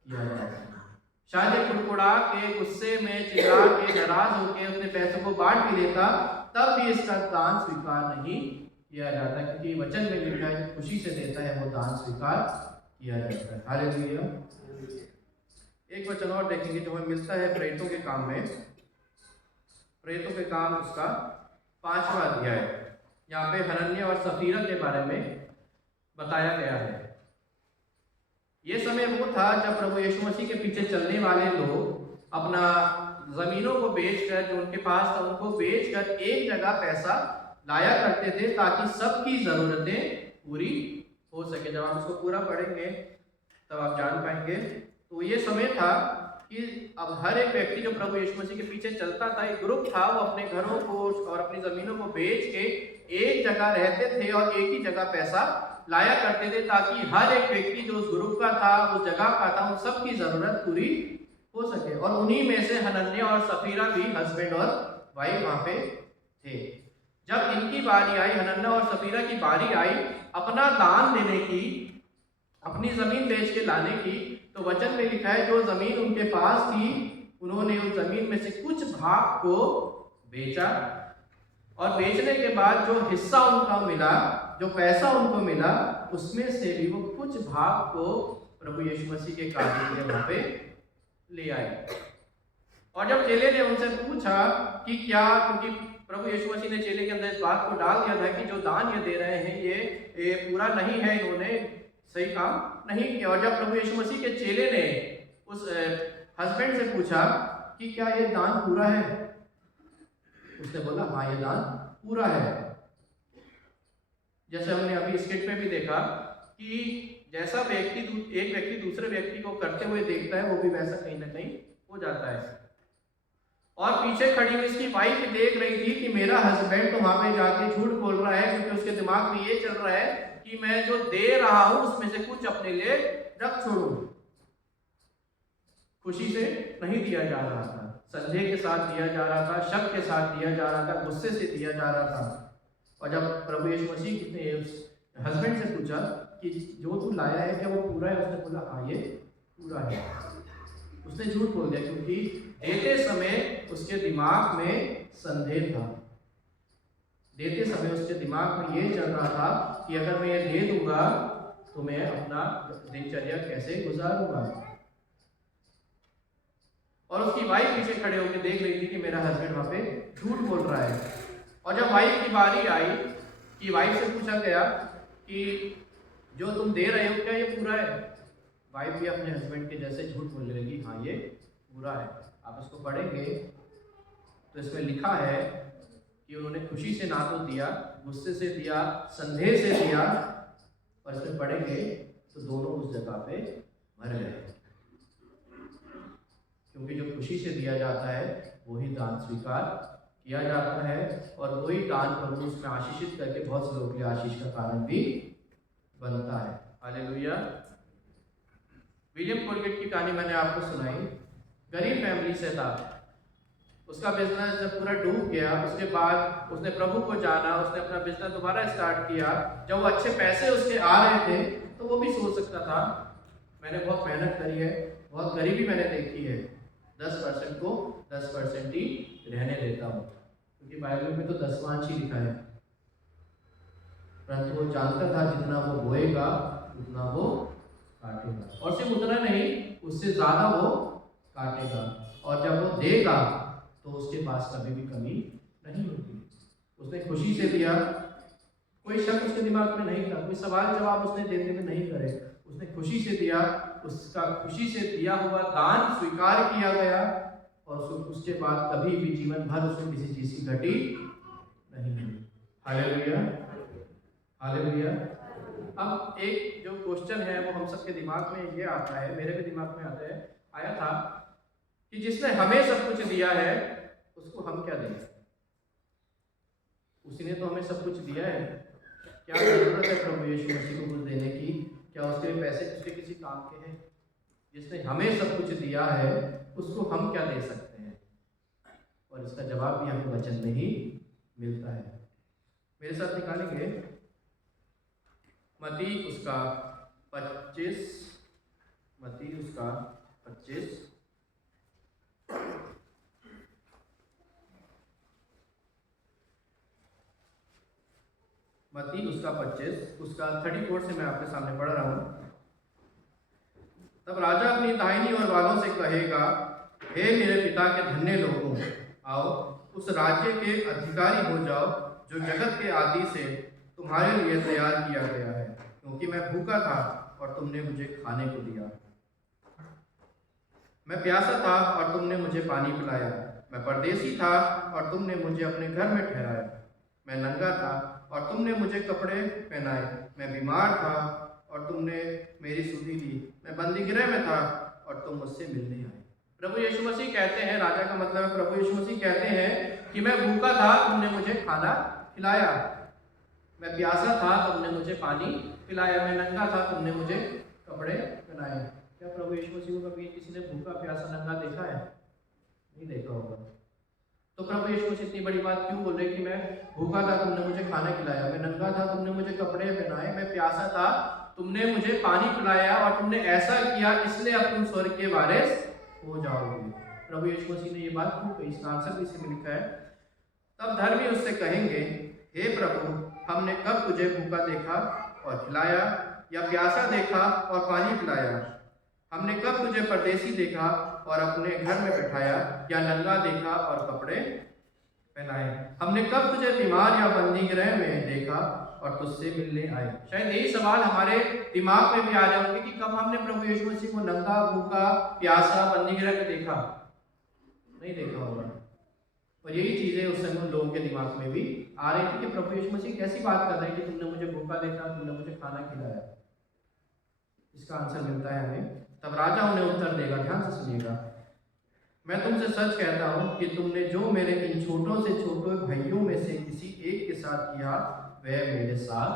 किया जाता है। शायद एक कुड़कुड़ा के, गुस्से में, चिल्ला के, नाराज होकर अपने पैसों को बांट भी लेता, तब भी इसका दान स्वीकार नहीं किया जाता, क्योंकि वचन में लिखा है जो खुशी से देता है वो दान स्वीकार किया जाता है। हालेलुया। एक वचन और देखेंगे जो हमें मिलता है प्रेरितों के काम में। प्रेरितों के काम उसका 5वां अध्याय, यहाँ पे हनन्याह और सफीरा के बारे में बताया गया है। ये समय वो था जब प्रभु यीशु मसीह के पीछे चलने वाले लोग अपना जमीनों को बेचकर, जो उनके पास था उनको बेचकर एक जगह पैसा लाया करते थे ताकि सबकी जरूरतें पूरी हो सके। जब आप उसको पूरा पढ़ेंगे तब आप जान पाएंगे। तो ये समय था कि अब हर एक व्यक्ति जो प्रभु यीशु मसीह के पीछे चलता था, एक ग्रुप था, वो अपने घरों को और अपनी जमीनों को बेच के एक जगह रहते थे और एक ही जगह पैसा लाया करते थे ताकि हर एक व्यक्ति जो उस ग्रुप का था, उस जगह का था, उन सब की जरूरत पूरी हो सके। और उन्हीं में से हनन्याह और सफीरा भी हस्बैंड और वाइफ वहां पे थे। जब इनकी बारी आई, हनन्याह और सफीरा की बारी आई अपना दान देने की, अपनी जमीन बेच के लाने की, तो वचन में लिखा है जो जमीन उनके पास थी उन्होंने उस जमीन में से कुछ भाग को बेचा, और बेचने के बाद जो हिस्सा उनका मिला, जो पैसा उनको मिला, उसमें से भी वो कुछ भाग को प्रभु यीशु मसीह के कार्य के लिए वहां पे ले आए। और जब चेले ने उनसे पूछा कि क्या, क्योंकि प्रभु यीशु मसीह ने चेले के अंदर इस बात को डाल दिया था कि जो दान ये दे रहे हैं ये पूरा नहीं है, इन्होंने सही काम नहीं किया। और जब प्रभु यीशु मसीह के चेले ने उस हस्बैंड से पूछा कि क्या ये दान पूरा है, उसने बोला हाँ ये दान पूरा है। जैसे हमने अभी स्किट में भी देखा कि जैसा एक व्यक्ति दूसरे व्यक्ति को करते हुए देखता है वो भी वैसा कहीं ना कहीं हो जाता है। और पीछे खड़ी हुई इसकी वाइफ देख रही थी कि मेरा हस्बैंड तो वहां पे जाके झूठ बोल रहा है, क्योंकि उसके दिमाग में ये चल रहा है कि मैं जो दे रहा हूं उसमें से कुछ अपने लिए रख छोड़ू। खुशी से नहीं दिया जा रहा था, संदेह के साथ दिया जा रहा था, शक के साथ दिया जा रहा था, गुस्से से दिया जा रहा था। और जब प्रभु यीशु मसीह ने उस हस्बैंड से पूछा कि जो तू लाया है क्या वो पूरा है, उसने बोला हाँ ये पूरा है। उसने झूठ बोल दिया क्योंकि देते समय उसके दिमाग में संदेह था। देते समय उसके दिमाग में ये चल रहा था कि अगर मैं ये दे दूंगा तो मैं अपना दिनचर्या कैसे गुजारूंगा। और उसकी वाइफ पीछे खड़े होकर देख रही थी कि मेरा हस्बैंड वहां पे झूठ बोल रहा है। और जब वाइफ की बारी आई कि वाइफ से पूछा गया कि जो तुम दे रहे हो क्या ये पूरा है, वाइफ भी अपने हस्बैंड के जैसे झूठ बोलने लगी हाँ ये पूरा है। आप इसको पढ़ेंगे तो इसमें लिखा है कि उन्होंने खुशी से ना तो दिया, गुस्से से दिया, संदेह से दिया, और इसमें पढ़ेंगे तो दोनों उस जगह पे मर गए। क्योंकि जो खुशी से दिया जाता है वही दान स्वीकार किया जाता है, और वही दान प्रभु उसमें आशीषित करके बहुत से लोगों के लिए आशीष का कारण भी बनता है। हालेलुया। विलियम कोलगेट की कहानी मैंने आपको सुनाई। गरीब फैमिली से था, उसका बिजनेस जब पूरा डूब गया उसके बाद उसने प्रभु को जाना, उसने अपना बिजनेस दोबारा स्टार्ट किया। जब वो अच्छे पैसे उसके आ रहे थे तो वो भी सोच सकता था मैंने बहुत मेहनत करी है, बहुत गरीबी मैंने देखी है, 10% को 10% ही रहने देता हूँ, क्योंकि बाइबल में तो 10वां ही लिखा है। परंतु वो जानता था जितना वो बोएगा उतना वो काटेगा, और सिर्फ उतना नहीं, उससे ज़्यादा वो काटेगा। और जब वो देगा तो उसके पास कभी भी कमी नहीं होगी। उसने खुशी से दिया, कोई शक उसके दिमाग में नहीं था, कोई सवाल जवाब उसने देने में नहीं करे, उसने खुशी से दिया, उसका खुशी से दिया हुआ दान स्वीकार किया गया, और उसके बाद कभी भी जीवन भर उसमें किसी चीज़ की घटी नहीं हुई। Hallelujah, hallelujah. अब एक जो क्वेश्चन है वो हम सबके दिमाग में ये आता है, मेरे भी दिमाग में आता है, आया था कि जिसने हमें सब कुछ दिया है उसको हम क्या दें? उसी ने तो हमें सब कुछ दिया है, क्या जरूरत है प्रभु यीशु मसीह को कुछ देने की? क्या उसके पैसे उसके किसी काम के हैं? जिसने हमें सब कुछ दिया है उसको हम क्या दे सकते हैं? और इसका जवाब भी हमें वचन में ही मिलता है। मेरे साथ निकालेंगे मत्ती उसका 25, मत्ती उसका 25, मत्ती उसका 25 उसका 34 से मैं आपके सामने पढ़ रहा हूँ। तब राजा अपनी दाहिनी ओर वालों से कहेगा, हे मेरे पिता के धन्य लोगों, आओ उस राज्य के अधिकारी हो जाओ जो जगत के आदि से तुम्हारे लिए तैयार किया गया है, क्योंकि मैं भूखा था और तुमने मुझे खाने को दिया, मैं प्यासा था और तुमने मुझे पानी पिलाया, मैं परदेसी था और तुमने मुझे अपने घर में ठहराया, मैं नंगा था और तुमने मुझे कपड़े पहनाए, मैं बीमार था और तुमने मेरी सुधि ली, मैं बंदीगृह में था और तुम मुझसे मिलने आए। प्रभु यीशु मसीह कहते हैं, राजा का मतलब है प्रभु यीशु मसीह कहते हैं कि मैं भूखा था, तुमने मुझे खाना खिलाया, मैं प्यासा था, तुमने मुझे पानी पिलाया, मैं नंगा था, तुमने मुझे कपड़े पहनाए। क्या प्रभु यीशु मसीह को कभी किसी ने भूखा प्यासा नंगा देखा है? नहीं देखा होगा। तो प्रभु यीशु मसीह इतनी बड़ी बात क्यों बोल रहे कि मैं भूखा था, तुमने मुझे खाना खिलाया, मैं नंगा था, तुमने मुझे कपड़े पहनाए, मैं प्यासा था, तुमने मुझे पानी पिलाया, और तुमने ऐसा किया इसलिए अब तुम स्वर्ग के वारिस हो जाओगे। प्रभु यीशु मसीह ने ये बात क्यों कही? इसका आंसर भी इसी में लिखा है। तब धर्मी उससे कहेंगे, हे प्रभु, हमने कब तुझे भूखा देखा और खिलाया, या प्यासा देखा और पानी पिलाया? हमने कब तुझे परदेसी देखा और अपने घर में बैठाया, या नंगा देखा और कपड़े पहनाए? हमने कब तुझे बीमार या बंदीगृह में देखा और तुझसे मिलने आए? शायद यही सवाल हमारे दिमाग में भी आ रहे होंगे कि कब हमने प्रभु यीशु मसीह को नंगा, भूखा, प्यासा, बंदीगृह में देखा? नहीं देखा होगा। और यही चीजें उस समय उन लोगों के दिमाग में भी आ रही थी कि प्रभु यीशु मसीह कैसी बात कर रहे हैं कि तुमने मुझे भूखा देखा, तुमने मुझे खाना खिलाया। इसका आंसर मिलता है हमें। तब राजा उन्हें उत्तर देगा, ध्यान से सुनिएगा, मैं तुमसे सच कहता हूँ कि तुमने जो मेरे इन छोटों से छोटे भाइयों में से किसी एक के साथ किया, वह मेरे साथ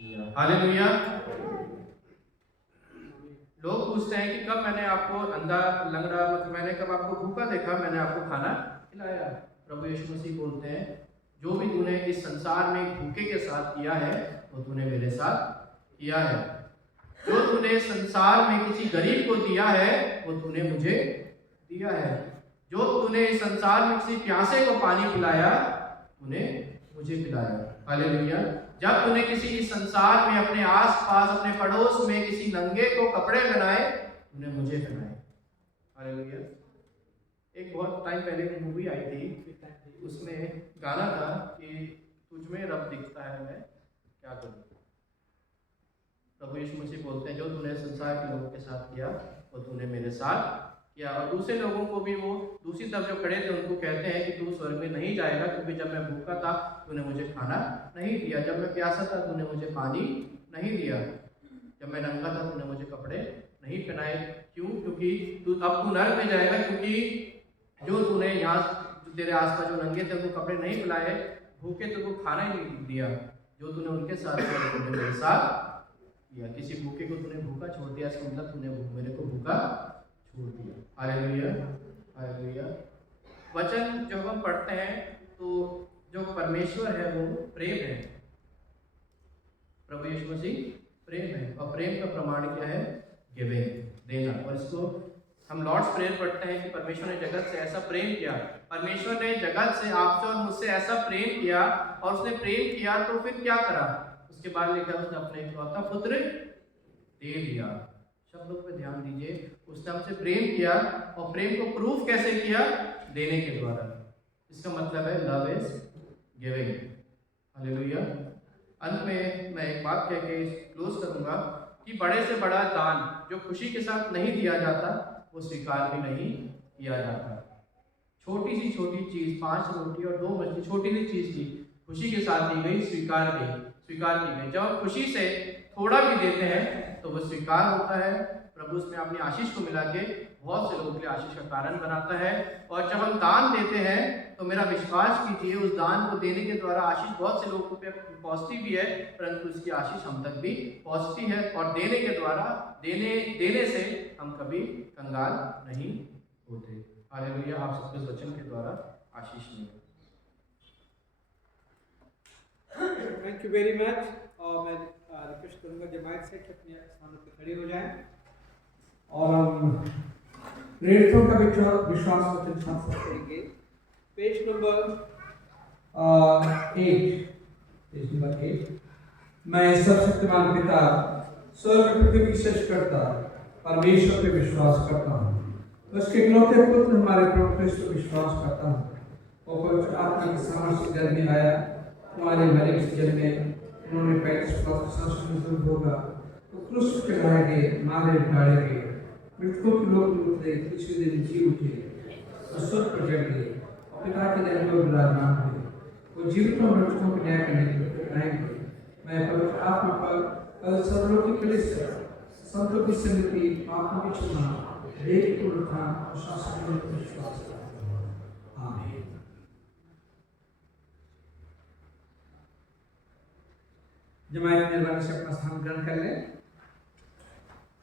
किया। हालेलुया। लोग पूछते हैं कि कब मैंने आपको अंधा, लंगड़ा, मैंने कब आपको भूखा देखा, मैंने आपको खाना खिलाया? प्रभु यीशु मसीह बोलते हैं, जो भी तूने इस संसार में भूखे के साथ किया है वो तूने मेरे साथ किया है। जो तूने संसार में किसी गरीब को दिया है वो तूने मुझे दिया है। जो तूने इस संसार में किसी प्यासे को पानी पिलाया, तूने मुझे पिलाया। हालेलुया। जब तूने किसी इस संसार में अपने आस-पास, अपने पड़ोस में किसी नंगे को कपड़े पहनाए, तूने मुझे पहनाए। हालेलुया। एक बहुत टाइम पहले एक मूवी आई थी, उसमें गाना था कि तुझ में रब दिखता है, मैं क्या करूं। प्रभु यीशु मसीह बोलते हैं, जो तूने संसार के लोगों के साथ किया वो तूने मेरे साथ किया। और दूसरे लोगों को भी, वो दूसरी तरफ जो खड़े थे उनको कहते हैं कि तू स्वर्ग में नहीं जाएगा, क्योंकि जब मैं भूखा था तूने मुझे खाना नहीं दिया, जब मैं प्यासा था तूने मुझे पानी नहीं दिया, जब मैं नंगा था तूने मुझे कपड़े नहीं पहनाए। क्यों? क्योंकि अब तू नरक में जाएगा, क्योंकि जो तूने यहाँ, जो तेरे आसपास जो नंगे थे उनको कपड़े नहीं पिलाए, भूखे तुमको खाना ही नहीं दिया, जो तूने उनके साथ किया तूने मेरे साथ किया। किसी भूखे को तूने भूखा छोड़ दिया, इसका मतलब तूने मेरे को भूखा छोड़ दिया। Hallelujah, hallelujah. वचन जब हम पढ़ते हैं तो जो परमेश्वर है वो प्रेम है, प्रभु यीशु मसीह प्रेम है, और प्रेम का प्रमाण क्या है? गिविंग, देना। और इसको हम लॉर्ड्स प्रेयर पढ़ते हैं कि परमेश्वर ने जगत से ऐसा प्रेम किया, परमेश्वर ने जगत से, आपसे और मुझसे ऐसा प्रेम किया, और उसने प्रेम किया तो फिर क्या करा? उसके बाद लिखा उसने अपने इकलौता पुत्र दे दिया। शब्दों पे ध्यान दीजिए, उसने हमसे प्रेम किया और प्रेम को प्रूफ कैसे किया? देने के द्वारा। इसका मतलब है लव इज गिविंग। हालेलुया। अंत में मैं एक बात कह के क्लोज करूंगा कि बड़े से बड़ा दान जो खुशी के साथ नहीं दिया जाता वो स्वीकार भी नहीं किया जाता। छोटी सी छोटी चीज़, 5 रोटी और 2 मछली, छोटी सी चीज़ थी, खुशी के साथ दी गई, स्वीकार की गई। जब आप खुशी से थोड़ा भी देते हैं तो वो स्वीकार होता है। प्रभु उसमें अपनी आशीष को मिला के बहुत से लोगों के लिए आशीष का कारण बनाता है। और जब हम दान देते हैं तो मेरा विश्वास कीजिए, उस दान को देने के द्वारा आशीष बहुत से लोगों पे पहुंचती भी है, परंतु उसकी आशीष हम तक भी पहुंचती है। और देने के द्वारा, देने से हम कभी कंगाल नहीं होते। हालेलुया। आप सबको इस वचन के द्वारा आशीष मिले। Thank you very much. और मैं रिक्वेस्ट करूंगा जमात से कि अपने स्थानों पर खड़े हो जाएं और हम प्रेरितों का विश्वास वचन संस्कृत करेंगे। Page number 8। मैं सर्वशक्तिमान पिता, स्वर्ग पृथ्वी की सृष्टिकर्ता परमेश्वर पे विश्वास करता हूँ, उसके इकलौते पुत्र हमारे प्रभु क्रिस्त पर विश्वास करता हूँ। वो पवित्र आत्मा के सामर्थ्य से जन्म में आया, हमारे मरे से जन्मे, उन्होंने 35 वर्ष होगा तो क्रूस पे चढ़ाए गए, मारे ढाड़े गए, मृतकों के लोग में उतरे, तीसरे दिन जी उठे और स्वर्ग पर चढ़ गए और पिता के दाहिने ओर विराजमान हुए। वो जीवितों और मृतकों को न्याय करने के लिए आएंगे। मैं पवित्र आत्मा पर सर्वलोकी कलीसिया, संतों की समिति, पापों की क्षमा, देह की पुनरुत्थान और शासन पर विश्वास करता हूँ। आमीन। जमात मेहरबानी से अपना स्थान ग्रहण कर लें।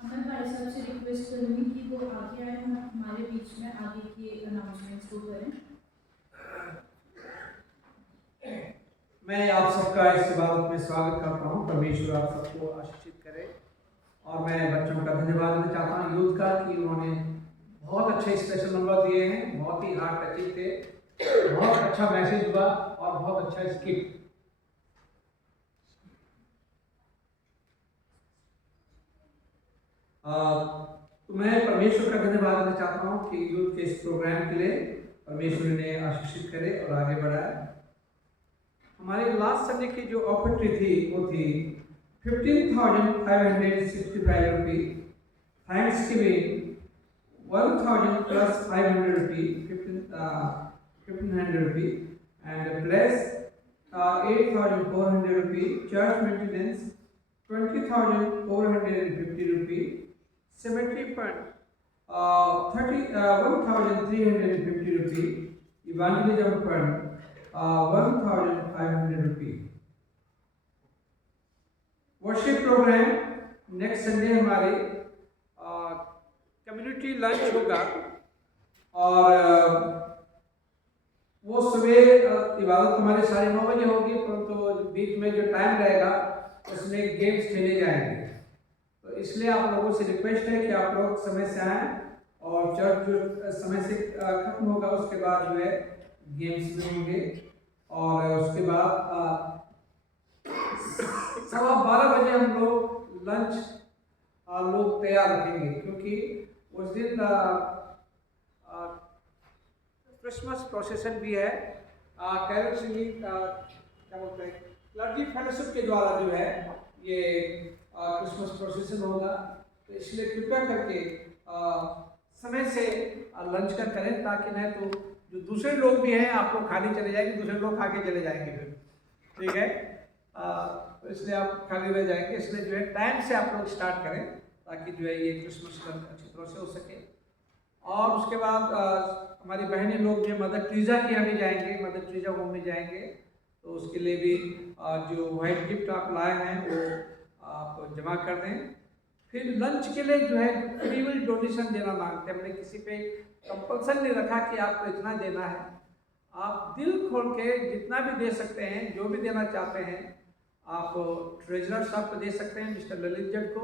मैं भाई साहब से रिक्वेस्ट करूँगी कि वो आगे आए, हम हमारे बीच में आगे की अनाउंसमेंट्स को करें। मैं आप सबका इस इबादत में स्वागत करता हूँ। परमेश्वर आप सबको आशीषित करे। और मैं बच्चों का धन्यवाद देना चाहता हूँ यूथ का कि उन्होंने बहुत अच्छे स्पेशल नंबर दिए हैं, बहुत ही हार्ट टचिंग थे, बहुत अच्छा मैसेज हुआ और बहुत अच्छा स्किप। तो मैं परमेश्वर का धन्यवाद देना चाहता हूँ कि यूथ के इस प्रोग्राम के लिए परमेश्वर ने आशीषित करे और आगे बढ़ाए। हमारे लास्ट संडे की जो अपॉर्चुनिटी थी वो थी 15,565 रुपये, थैंक्स गिविंग 1,000 plus 500 रुपये, 1,500 रुपये, एंड प्लस 8,400 रुपये, चर्च मेंटेनेंस 20,450 रुपये, 1,350 रुपये, इवेंजलिज्म फंड 1,500 रुपये। वर्शिप प्रोग्राम नेक्स्ट संडे हमारे कम्युनिटी लंच होगा और वो सुबह इबादत हमारे 9:30 बजे होगी, परंतु बीच में जो टाइम रहेगा उसमें गेम्स खेले जाएंगे। तो इसलिए आप लोगों से रिक्वेस्ट है कि आप लोग समय से आएँ और चर्च जो समय से खत्म होगा उसके बाद जो है गेम्स में होंगे। और उसके बाद 12:15 बजे हम लोग लंच लोग तैयार रखेंगे, क्योंकि उस दिन क्रिसमस प्रोसेसन भी है। कैरल सिंगिंग क्या बोलते हैं, क्लर्जी फेलोशिप के द्वारा जो है ये क्रिसमस प्रोसेसन होगा। तो इसलिए कृपया करके समय से लंच का करें, ताकि नहीं तो जो दूसरे लोग भी हैं आप लोग खाने चले जाएंगे, दूसरे लोग खा के चले जाएंगे फिर, ठीक है। तो इसलिए आप खाली रह जाएंगे। इसलिए जो है टाइम से आप लोग स्टार्ट करें, ताकि जो है ये क्रिसमस का अच्छी तरह से हो सके। और उसके बाद हमारी बहनें लोग जो मदर टेरेसा के यहाँ भी जाएंगे, मदर टेरेसा होम में जाएंगे। तो उसके लिए भी जो वाइट गिफ्ट आप लाए हैं वो आप जमा कर दें। फिर लंच के लिए जो है फ्री विल डोनेशन देना मांगते हैं। हमने किसी पे कंपल्सन नहीं रखा कि आपको इतना देना है, आप दिल खोल के जितना भी दे सकते हैं, जो भी देना चाहते हैं आप ट्रेजरर साहब को दे सकते हैं, मिस्टर ललित जट को,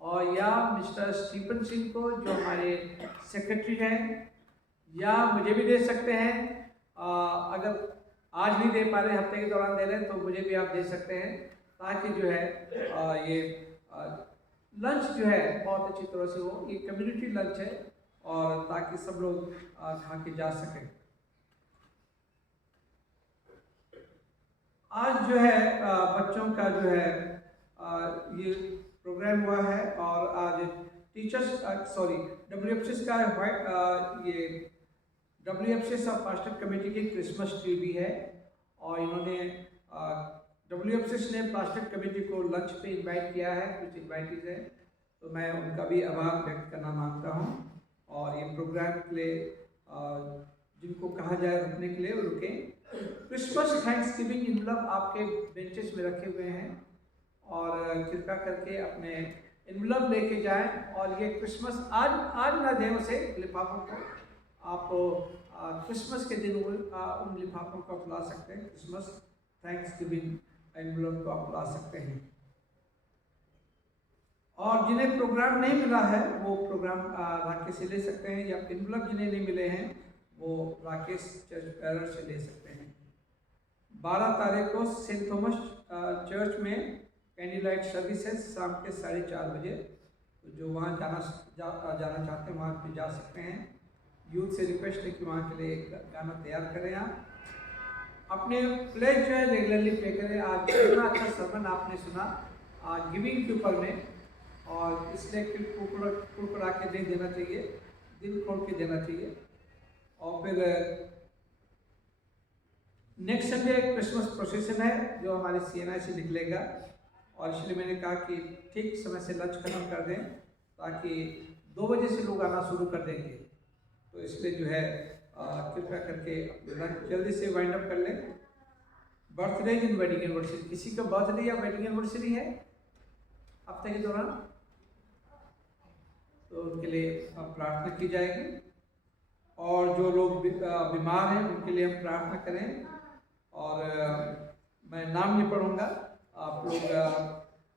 और या मिस्टर स्टीफन सिंह को जो हमारे सेक्रेटरी हैं, या मुझे भी दे सकते हैं। अगर आज नहीं दे पा रहे, हफ्ते के दौरान दे रहे हैं, तो मुझे भी आप दे सकते हैं, ताकि जो है ये लंच जो है बहुत अच्छी तरह से हो, ये कम्युनिटी लंच है और ताकि सब लोग खा के जा सकें। आज जो है बच्चों का जो है ये प्रोग्राम हुआ है और आज टीचर्स WFCS का ये WFCS ऑफ पास्टर कमेटी की क्रिसमस ट्री भी है और इन्होंने WFCS ने पास्टर कमेटी को लंच पे इनवाइट किया है, कुछ इन्वाइटीज है, तो मैं उनका भी आभार व्यक्त करना मांगता हूँ और ये प्रोग्राम के लिए जिनको कहा जाए रुकने के लिए वो रुकें। क्रिसमस थैंक्सगिविंग इनवलप आपके बेंचेस में रखे हुए हैं और कृपया करके अपने इनवलप लेके जाएं और ये क्रिसमस आज ना दें उसे लिफाफों को, आप क्रिसमस के दिन उन लिफाफों को आप ला सकते हैं। क्रिसमस थैंक्सगिविंग एनवलप को आप ला सकते हैं और जिन्हें प्रोग्राम नहीं मिला है वो प्रोग्राम राकेश से ले सकते हैं या एनवलप जिन्हें नहीं मिले हैं वो राकेश चर्च पैरर से ले सकते हैं। 12 तारीख को सेंट थॉमस चर्च में कैंडी लाइट सर्विसेज शाम के 4:30 बजे, तो जो वहाँ जाना चाहते हैं वहाँ पे जा सकते हैं। यूथ से रिक्वेस्ट है कि वहाँ के लिए एक गाना तैयार करें। आप अपने प्लेज जो है रेगुलरली पे करें। आज इतना अच्छा सर्मन आपने सुना गिविंग के ऊपर में और इसलिए कुड़कुड़ा के दे देना चाहिए, दिल खोल के देना चाहिए। और फिर नेक्स्ट संडे क्रिसमस प्रोसेशन है जो हमारे CNI से निकलेगा और इसलिए मैंने कहा कि ठीक समय से लंच खत्म कर दें ताकि 2 बजे से लोग आना शुरू कर देंगे, तो इसलिए जो है कृपया करके लंच जल्दी से वाइंड अप कर लें। बर्थडे इन वेडिंग एनिवर्सरी, किसी का बर्थडे या वेडिंग एनिवर्सरी है हफ्ते के दौरान तो उनके लिए प्रार्थना की जाएगी और जो लोग बीमार हैं उनके लिए हम प्रार्थना करें और मैं नाम नहीं पढ़ूंगा, आप लोग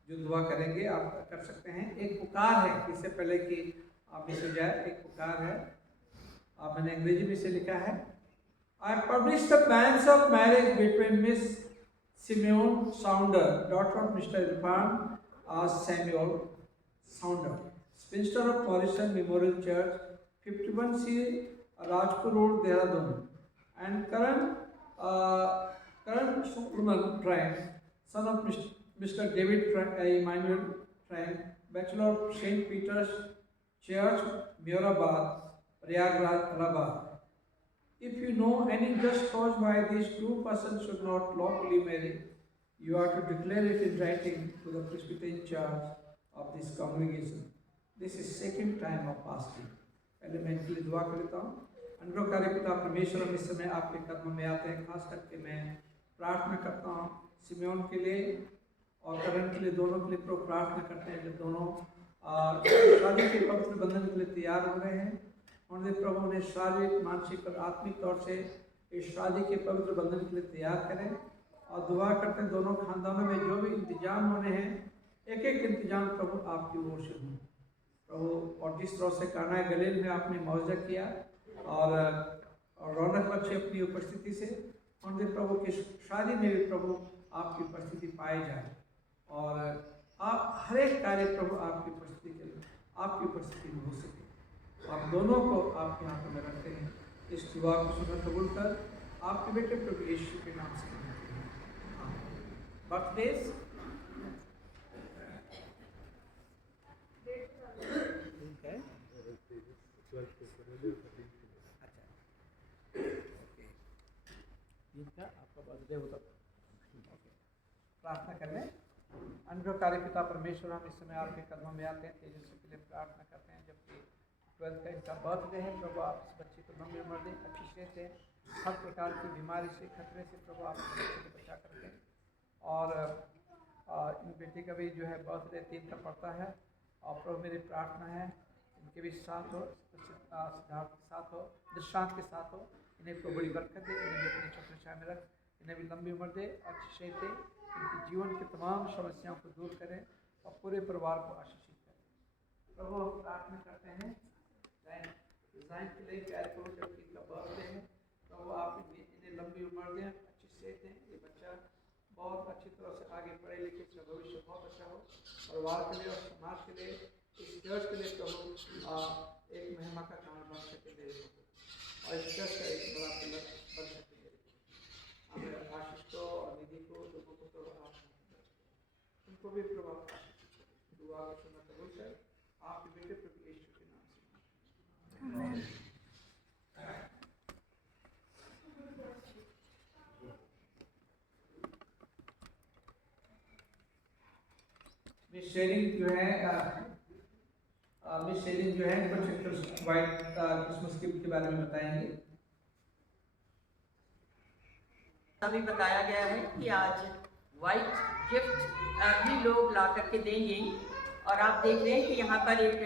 जो दुआ करेंगे आप कर सकते हैं। एक पुकार है, इससे पहले कि आप इसे जाए, एक पुकार है, मैंने अंग्रेजी में से लिखा है। I published the plans of marriage between Miss Simeon Sounder, daughter of Mr. Irfan Samuel Sounder, spinster of Morrison Memorial Church, 51C Rajpur Road, Dehradun, and Karan Solomon Trank, son of Mr. David Emmanuel Trank, Bachelor of St. Peter's Church, Murabad, Prayagraj. If you know any just cause why these two persons should not lawfully marry, you are to declare it in writing to the Presbyterian Church of this congregation. This is second time of fasting. पहले मैं इनके लिए दुआ कर लेता हूँ। अनुग्रहकारी पिता परमेश्वर, हम इस समय आपके कदमों में आते हैं। खास करके मैं प्रार्थना करता हूँ सिमेओन के लिए और करण के लिए, दोनों के लिए तो प्रार्थना करते हैं जब दोनों शादी के पवित्र बंधन के लिए तैयार हो रहे हैं। उन्होंने प्रभु ने शारीरिक, मानसिक और आत्मिक तौर से इस शादी के पवित्र बंधन के लिए तैयार करें और दुआ करते हैं दोनों खानदानों में जो भी इंतजाम होने हैं, एक एक इंतजाम प्रभु आपकी ओर से हों प्रभु। और जिस तरह से काना गलील में आपने मौजा किया और रौनक बख्शे अपनी उपस्थिति से, उनके प्रभु की शादी में भी प्रभु आपकी उपस्थिति पाई जाए और आप हर एक कार्य प्रभु आपकी उपस्थिति के लिए आपकी उपस्थिति में हो सके। आप दोनों को आपके हाथों में रखते हैं। इस दुआ को सुनकर कबूल कर आपके बेटे प्रभु यीशु के नाम से मांगते हैं। बर्थडेज जिनका आपका बर्थडे होता प्रार्थना कर लें। अनुग्रहकारी पिता परमेश्वर, हम इस समय आपके कदमों में आते हैं, तेजस्वी के लिए प्रार्थना करते हैं। जबकि 12 का इनका बर्थडे है प्रभु, आप इस बच्चे को लंबी उम्र दें, अच्छी सेहत दें, हर प्रकार की बीमारी से, खतरे से प्रभु आप इस बच्चे को बचा करते हैं। और इन बेटे का भी जो है बर्थडे 3 का पड़ता है और प्रभु मेरी प्रार्थना है इनके भी साथ हो, सिद्धार्थ के साथ हो, दृष्टांत के साथ हो, इन्हें तो बड़ी बरकत दे, इन्हें भी अपनी छत्र में रख, इन्हें भी लंबी उम्र दे, अच्छी सेहत दे, इनके जीवन की तमाम समस्याओं को दूर करें और पूरे परिवार को आशीषित करें। प्रभु हम प्रार्थना करते हैं डिज़ाइन के लिए प्यार करो, जबकि इनका बर्थडे है प्रभु आप इन्हें लंबी उम्र दें, अच्छी सेहत दें, ये बच्चा बहुत अच्छी तरह से आगे पढ़े लिखे, इसका भविष्य बहुत अच्छा हो, परिवार के लिए और समाज के लिए एक महिमा का कारण बन सके देश को, और इस चर्च का एक बड़ा पिलर बन सके। हमें आशीष को और निधि को, लोगों को प्रभाव, उनको भी प्रभाव दुआ को सुनना कबूल कर आपके बेटे प्रभु यीशु के नाम से। मिस शेरिंग जो है कुछ वाइट क्रिसमस गिफ्ट के बारे में बताएंगे। अभी बताया गया है कि आज वाइट गिफ्ट भी लोग ला करके देंगे, और आप देख रहे हैं कि यहाँ पर एक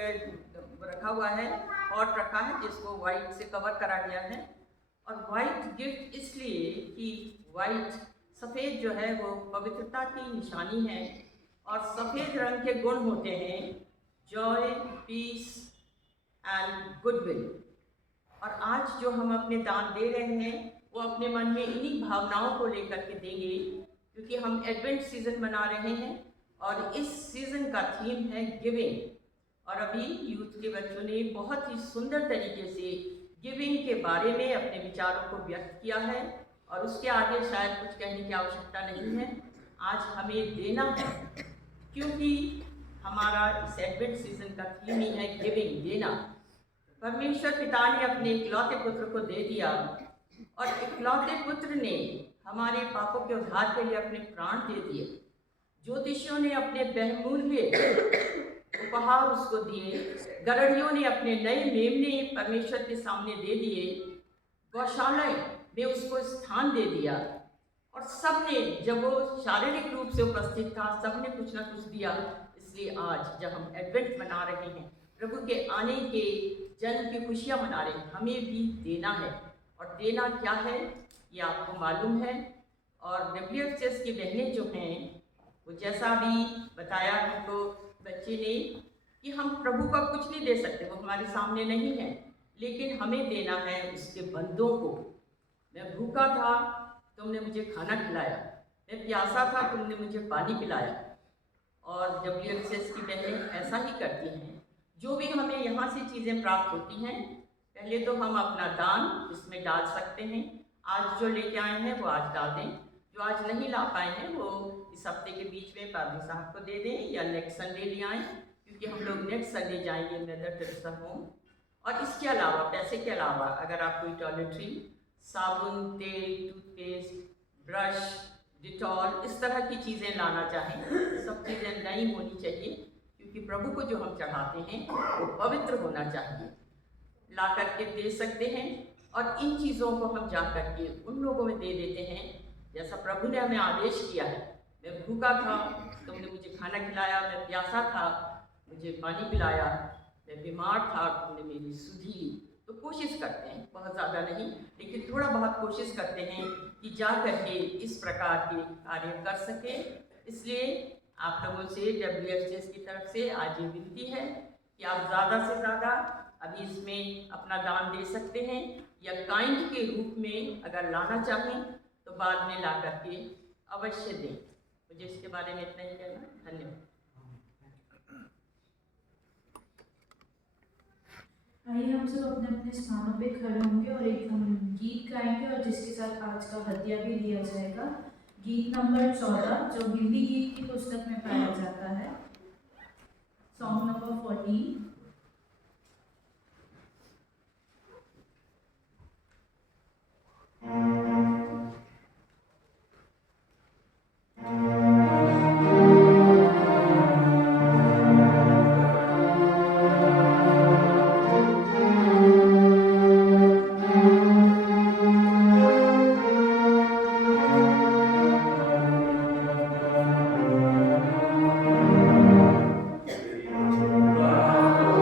रखा हुआ है, पॉट रखा है जिसको वाइट से कवर करा गया है। और वाइट गिफ्ट इसलिए कि वाइट सफ़ेद जो है वो पवित्रता की निशानी है, और सफ़ेद रंग के गुण होते हैं जॉय, पीस एंड गुडविल। और आज जो हम अपने दान दे रहे हैं वो अपने मन में इन्हीं भावनाओं को लेकर के देंगे, क्योंकि हम एडवेंट सीज़न मना रहे हैं और इस सीज़न का थीम है गिविंग। और अभी यूथ के बच्चों ने बहुत ही सुंदर तरीके से गिविंग के बारे में अपने विचारों को व्यक्त किया है, और उसके आगे शायद कुछ कहने की आवश्यकता नहीं है। आज हमें देना है, क्योंकि हमारा इस एडवेंट सीज़न का थीम ही है गिविंग, देना। परमेश्वर पिता ने अपने इकलौते पुत्र को दे दिया, और इकलौते पुत्र ने हमारे पापों के उद्धार के लिए अपने प्राण दे दिए। ज्योतिषियों ने अपने बहुमूल्य उपहार उसको दिए, गरड़ियों ने अपने नए मेमने परमेश्वर के सामने दे दिए, गौशालाएं में उसको स्थान दे दिया, और सबने, जब वो शारीरिक रूप से उपस्थित था, सबने कुछ ना कुछ दिया। इसलिए आज जब हम एडवेंट मना रहे हैं, प्रभु के आने के जन्म की खुशियाँ मना रहे हैं, हमें भी देना है। और देना क्या है ये आपको मालूम है। और WFCS की बहनें जो हैं, वो जैसा भी बताया हमको बच्चे ने कि हम प्रभु का कुछ नहीं दे सकते, वो हमारे सामने नहीं है, लेकिन हमें देना है उसके बंदों को। मैं भूखा था, तुमने मुझे खाना खिलाया, मैं प्यासा था, तुमने मुझे पानी पिलाया। और WFCS की बहनें ऐसा ही करती हैं। जो भी हमें यहाँ से चीज़ें प्राप्त होती हैं, पहले तो हम अपना दान इसमें डाल सकते हैं। आज जो लेके आए हैं वो आज डाल दें, जो आज नहीं ला पाए हैं वो इस हफ्ते के बीच में पादरी साहब को दे दें, या नेक्स्ट संडे ले आएँ, क्योंकि हम लोग नेक्स्ट संडे जाएंगे मदर टेरेसा होम। और इसके अलावा, पैसे के अलावा, अगर आप कोई टॉयलेटरी, साबुन, तेल, टूथपेस्ट, ब्रश, डिटॉल, इस तरह की चीज़ें लाना चाहें, सब चीज़ें नई होनी चाहिए, क्योंकि प्रभु को जो हम चढ़ाते हैं वो पवित्र होना चाहिए। ला करके दे सकते हैं, और इन चीज़ों को हम जा करके उन लोगों में दे देते हैं जैसा प्रभु ने हमें आदेश किया है। मैं भूखा था, तुमने मुझे खाना खिलाया, मैं प्यासा था, मुझे पानी पिलाया, मैं बीमार था, तुमने मेरी सुधि ली। तो कोशिश करते हैं, बहुत ज़्यादा नहीं, लेकिन थोड़ा बहुत कोशिश करते हैं कि जा करके इस प्रकार के कार्य कर सकें। इसलिए आप लोगों से WFCS की तरफ से आज ये विनती है कि आप ज़्यादा से ज़्यादा अभी इसमें अपना दान दे सकते हैं, या काइंड के रूप में अगर लाना चाहें तो बाद में ला करके अवश्य दें। मुझे इसके बारे में इतना ही कहना। धन्यवाद। आइए हम सब अपने अपने स्थानों पे खड़े होंगे और एक हम गीत गाएंगे, और जिसके साथ आज का हदिया भी दिया जाएगा। गीत नंबर 14 जो हिंदी गीत की पुस्तक में पाया जाता है, सॉन्ग नंबर 14। Wow.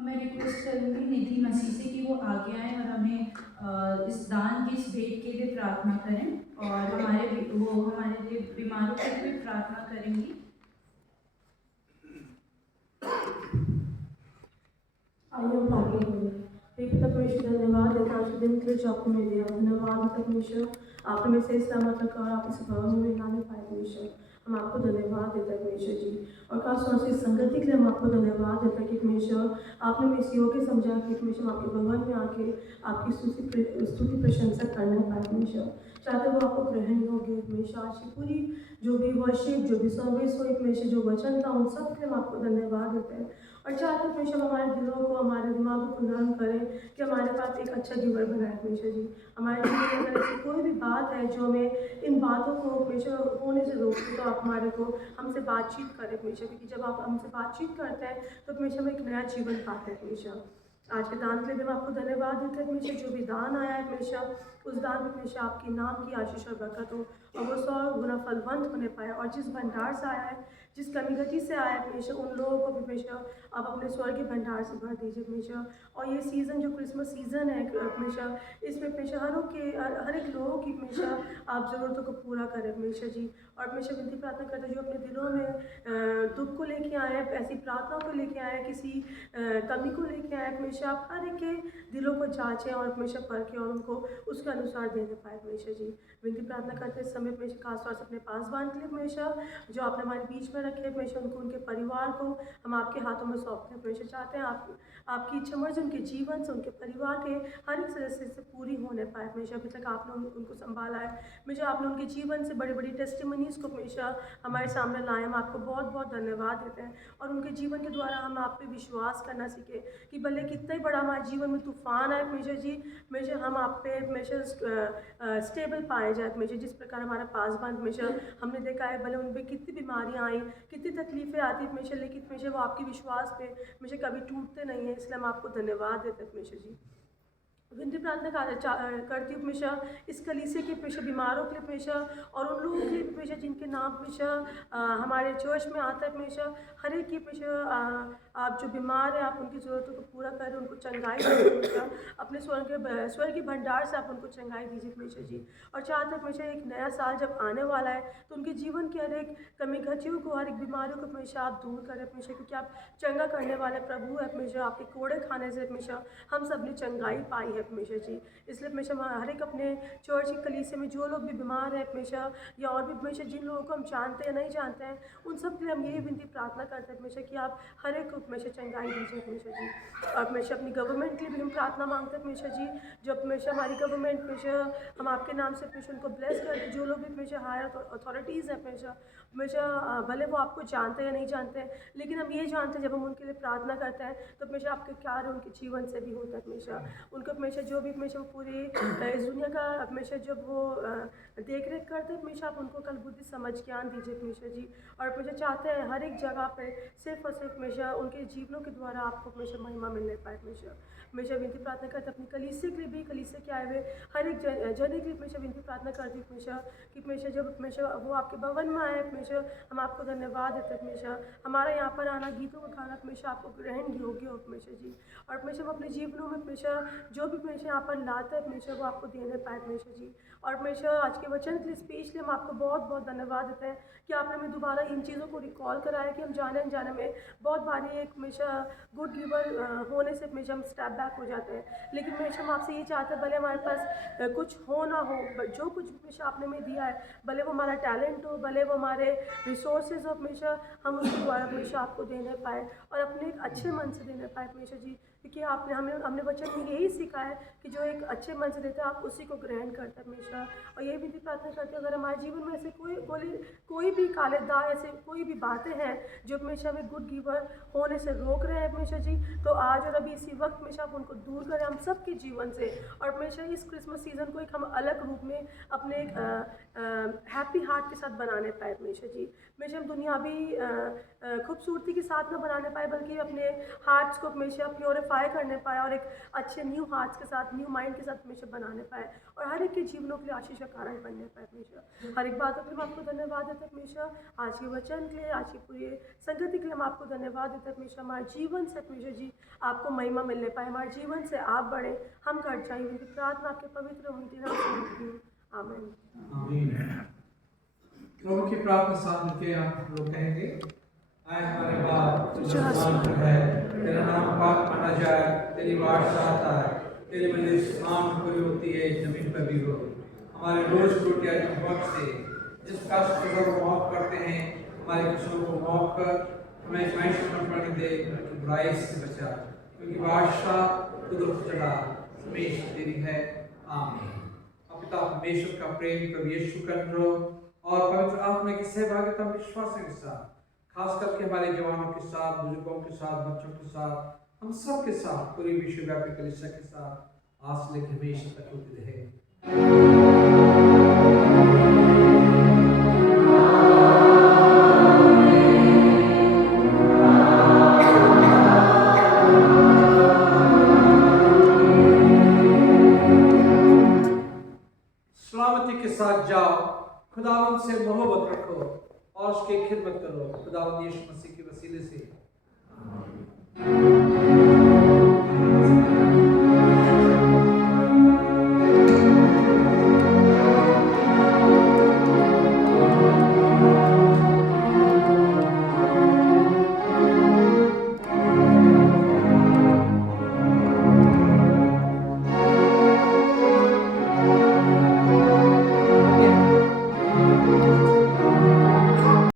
मैं रिक्वेस्ट करूँगी निधि मसीह से कि वो आगे आए और हमें इस दान की इस भेंट के लिए प्रार्थना करें और वो हमारे लिए बीमारों के लिए प्रार्थना करेंगी। आइए हम आगे बढ़ें। हे पिता परमेश्वर, धन्यवाद है आज के दिन के लिए जो आपने हमें दिया। धन्यवाद है परमेश्वर, आपने में सही सलामत रखा और आप इस भवन में लाने पाए परमेश्वर। हम आपको धन्यवाद देते हैं परमेश्वर जी, और खास तौर से इस संगति के लिए हम आपको धन्यवाद देते हैं कि परमेश्वर आपने में इस योग्य समझा कि परमेश्वर आपके भवन में आके आपकी स्तुति प्रशंसा करने पाए परमेश्वर। चाहते वो आपको ग्रहण योग्य हमेशा आज की पूरी जो भी वर्शिप, जो भी सर्विस हो हमेशा जो वचन था, उन सब के लिए हम आपको धन्यवाद देते हैं। और चाहते हैं हमेशा हमारे दिलों को, हमारे दिमागों को नरम करें कि हमारे पास एक अच्छा गिवर बनाए हमेशा जी। हमारे जीवन में अगर ऐसी कोई भी बात है जो हमें इन बातों को हमेशा होने से रोकती, तो आप हमारे को हमसे बातचीत करें हमेशा, क्योंकि जब आप हमसे बातचीत करते हैं तो हमेशा हम एक नया जीवन पाते हैं हमेशा। आज के दान के लिए हम आपको धन्यवाद देते हैं हमेशा। जो भी दान आया है हमेशा, उस दान में हमेशा आपके नाम की आशीष और बरकत हो और वो 100 गुना फलवंत होने पाए। और जिस भंडार से आया है, जिस कमी गति से आया है हमेशा, उन लोगों को भी हमेशा आप अपने स्वर्गीय भंडार से भर दीजिए हमेशा। और ये सीज़न जो क्रिसमस सीज़न है हमेशा, इसमें हमेशा हर एक लोगों की हमेशा आप ज़रूरतों को पूरा करें हमेशा जी। और हमेशा विनती प्रार्थना करते हैं जो अपने दिलों में दुख को लेके आए हैं, ऐसी प्रार्थनाओं को लेके आए हैं, किसी कमी को लेके आए हैं, हमेशा आप हर एक के दिलों को जांचें और हमेशा परखें और उनको उसके अनुसार देने पाए हमेशा जी। विनती प्रार्थना करते इस समय हमेशा खासतौर से अपने पासवान के लिए हमेशा जो आपने हमारे बीच में रखे हमेशा, उनको, उनके परिवार को हम आपके हाथों में सौंपते हैं हमेशा। चाहते हैं आपकी इच्छा मर्जी उनके जीवन से, उनके परिवार के हर एक सदस्य से पूरी होने पाए हमेशा। अभी तक आपने उनको संभाला है हमेशा, आपने उनके जीवन से बड़ी बड़ी टेस्टिमनीज़ को हमेशा हमारे सामने लाए। हम आपको बहुत बहुत धन्यवाद देते हैं और उनके जीवन के द्वारा हम आप पे विश्वास करना सीखे कि भले कितना ही बड़ा हमारे जीवन में तूफान आए हमेशा जी, हमेशा हम आप पे हमेशा स्टेबल पाए जाए हमेशा। जिस प्रकार हमारा पासवान हमेशा हमने देखा है, भले उन पर कितनी बीमारियाँ आई, कितनी तकलीफ़ें आती हमेशा, लेकिन हमेशा वो आपके विश्वास पे हमेशा कभी टूटते नहीं हैं। इसलिए हम आपको धन्यवाद देते हैं हमेशा जी। विनती प्रार्थना करती हूँ हमेशा इस कलीसिया के हमेशा बीमारों के लिए हमेशा, और उन लोगों के लिए हमेशा जिनके नाम हमेशा हमारे चर्च में आता है हमेशा। हर एक की हमेशा आप जो बीमार हैं, आप उनकी ज़रूरतों को पूरा करें, उनको चंगाई दीजिए हमेशा। अपने स्वर्गीय भंडार से आप उनको चंगाई दीजिए हमेशा जी। और चाहते हैं हमेशा एक नया साल जब आने वाला है तो उनके जीवन की हर एक कमी घटियों को, हर एक बीमारियों को हमेशा आप दूर करें हमेशा, क्योंकि आप चंगा करने वाले प्रभु है हमेशा। आपके कोड़े खाने से हमेशा हम सब ने चंगाई पाई है हमेशा जी। इसलिए हमेशा हर एक अपने चर्च की कलीसिया में जो लोग भी बीमार हैं हमेशा, या और भी हमेशा जिन लोगों को हम जानते हैं नहीं जानते हैं, उन सब के लिए हम यही विनती प्रार्थना करते हैं हमेशा कि आप हर एक को हमेशा चंगाई दीजिए हमेशा जी। और हमेशा अपनी गवर्नमेंट के लिए भी हम प्रार्थना मांगते हैं हमेशा जी। जो हमेशा हमारी गवर्नमेंट हमेशा हम आपके नाम से हमेशा उनको ब्लेस करते हैं। जो लोग भी हमेशा हायर अथॉरिटीज़ हैं हमेशा भले वो आपको जानते हैं या नहीं जानते हैं, लेकिन हम ये जानते हैं जब हम उनके लिए प्रार्थना करते हैं तो हमेशा आपके कार्य उनके जीवन से भी होता है हमेशा। उनको हमेशा जो भी हमेशा वो पूरी इस दुनिया का हमेशा जब वो देख रेख करते हैं हमेशा, आप उनको कल बुद्धि समझ ज्ञान दीजिए हमेशा जी। और हमेशा चाहते हैं हर एक जगह पे सिर्फ और सिर्फ हमेशा उनके जीवनों के द्वारा आपको हमेशा महिमा मिलने पाए हमेशा। हमेशा विनती प्रार्थना करते हैं अपनी कलीसिया के लिए भी, कलीसिया के आए हुए हर एक जन के लिए हमेशा विनती प्रार्थना करती हूँ हमेशा कि हमेशा जब हमेशा वो आपके भवन में आए हमेशा, हम आपको धन्यवाद देते हैं हमेशा। हमारा यहाँ पर आना, गीतों का गाना हमेशा आपको ग्रहण योग्य हो हमेशा जी। और हमेशा हम अपने जीवनों में हमेशा जो भी हमेशा यहाँ पर लाते हैं हमेशा वो आपको देने पाए हमेशा जी। और हमेशा आज के वचन के लिए स्पीच लिए हम आपको बहुत बहुत धन्यवाद देते हैं कि आपने हमें दोबारा इन चीज़ों को रिकॉल कराया कि हम जाने अनजाने में बहुत बारी एक हमेशा गुड गिवर होने से हमेशा हम स्टेप बैक हो जाते हैं। लेकिन हमेशा हम आपसे ये चाहते हैं भले हमारे पास कुछ हो ना हो, जो कुछ हमेशा आपने हमें दिया है, भले वो हमारा टैलेंट हो, भले वो हमारे रिसोर्सेज हो, हमेशा हम उसके द्वारा हमेशा आपको देने पाए और अपने एक अच्छे मन से देने पाए हमेशा जी। क्योंकि आपने हमने वचन में यही सीखा है कि जो एक अच्छे मन से देते हैं आप उसी को ग्रहण करते हैं हमेशा। और ये भी प्रार्थना करते हैं अगर हमारे जीवन में ऐसे कोई भी काले दाग, ऐसे कोई भी बातें हैं जो हमेशा हमें गुड गिवर होने से रोक रहे हैं हमेशा जी, तो आज और अभी इसी वक्त हमेशा आप उनको दूर करें हम सब के जीवन से। और हमेशा इस क्रिसमस सीज़न को एक हम अलग रूप में अपने एक हैप्पी हार्ट के साथ बनाने पाए हमेशा जी। हमेशा हम दुनियावी खूबसूरती के साथ न बनाने पाए, बल्कि अपने हार्ट्स को हमेशा प्योरीफाई ग्लोरीफाई करने पाए और एक अच्छे न्यू हार्ट्स के साथ, न्यू माइंड के साथ परमेश्वर बनाने पाए और हर एक के जीवनों के लिए आशीष का कारण बनने पाए परमेश्वर। हर एक बातों के लिए हम आपको धन्यवाद देते हैं परमेश्वर, आज के वचन के लिए, आज की पूरी संगति के लिए हम आपको धन्यवाद देते हैं परमेश्वर। हमारे जीवन से परमेश्वर जी आपको महिमा मिलने पाए, हमारे जीवन से आप बढ़े, हम कर जाए, उनकी प्रार्थना आपके पवित्र उनके नाम से होती है, आमीन। आमीन। प्रभु की प्रार्थना साथ मिलके आप लोग कहेंगे, आए हमारे बाप जो आसमान पर है, तेरा नाम पाक माना जाए, तेरी बादशाहत आए, तेरी मंजिल आसमान पर पूरी होती है, जमीन पर भी हो। हमारे रोज की रोटी आज हम वक्त से जिस कष्ट को माफ करते हैं, हमारे कष्टों को माफ कर, हमें आज़माइश में मत पड़ने दे, बुराई से बचा, क्योंकि बादशाह कुदरत चढ़ा हमेशा तेरी है, आमीन। अब पिता परमेश्वर का प्रेम, प्रभु यीशु का अनुग्रह और पवित्र आत्मा की सहभागिता विश्वास के साथ, खास करके हमारे जवानों के साथ, बुजुर्गों के साथ, बच्चों के साथ, हम सब के साथ, पूरी विश्वव्यापी कलीसिया के साथ आज से लेकर हमेशा तक होती रहे। सलामती के साथ जाओ, खुदावंद से मोहब्बत रखो और उसकी खिदमत करो, खुदावंद यीशु मसीह के वसीले से।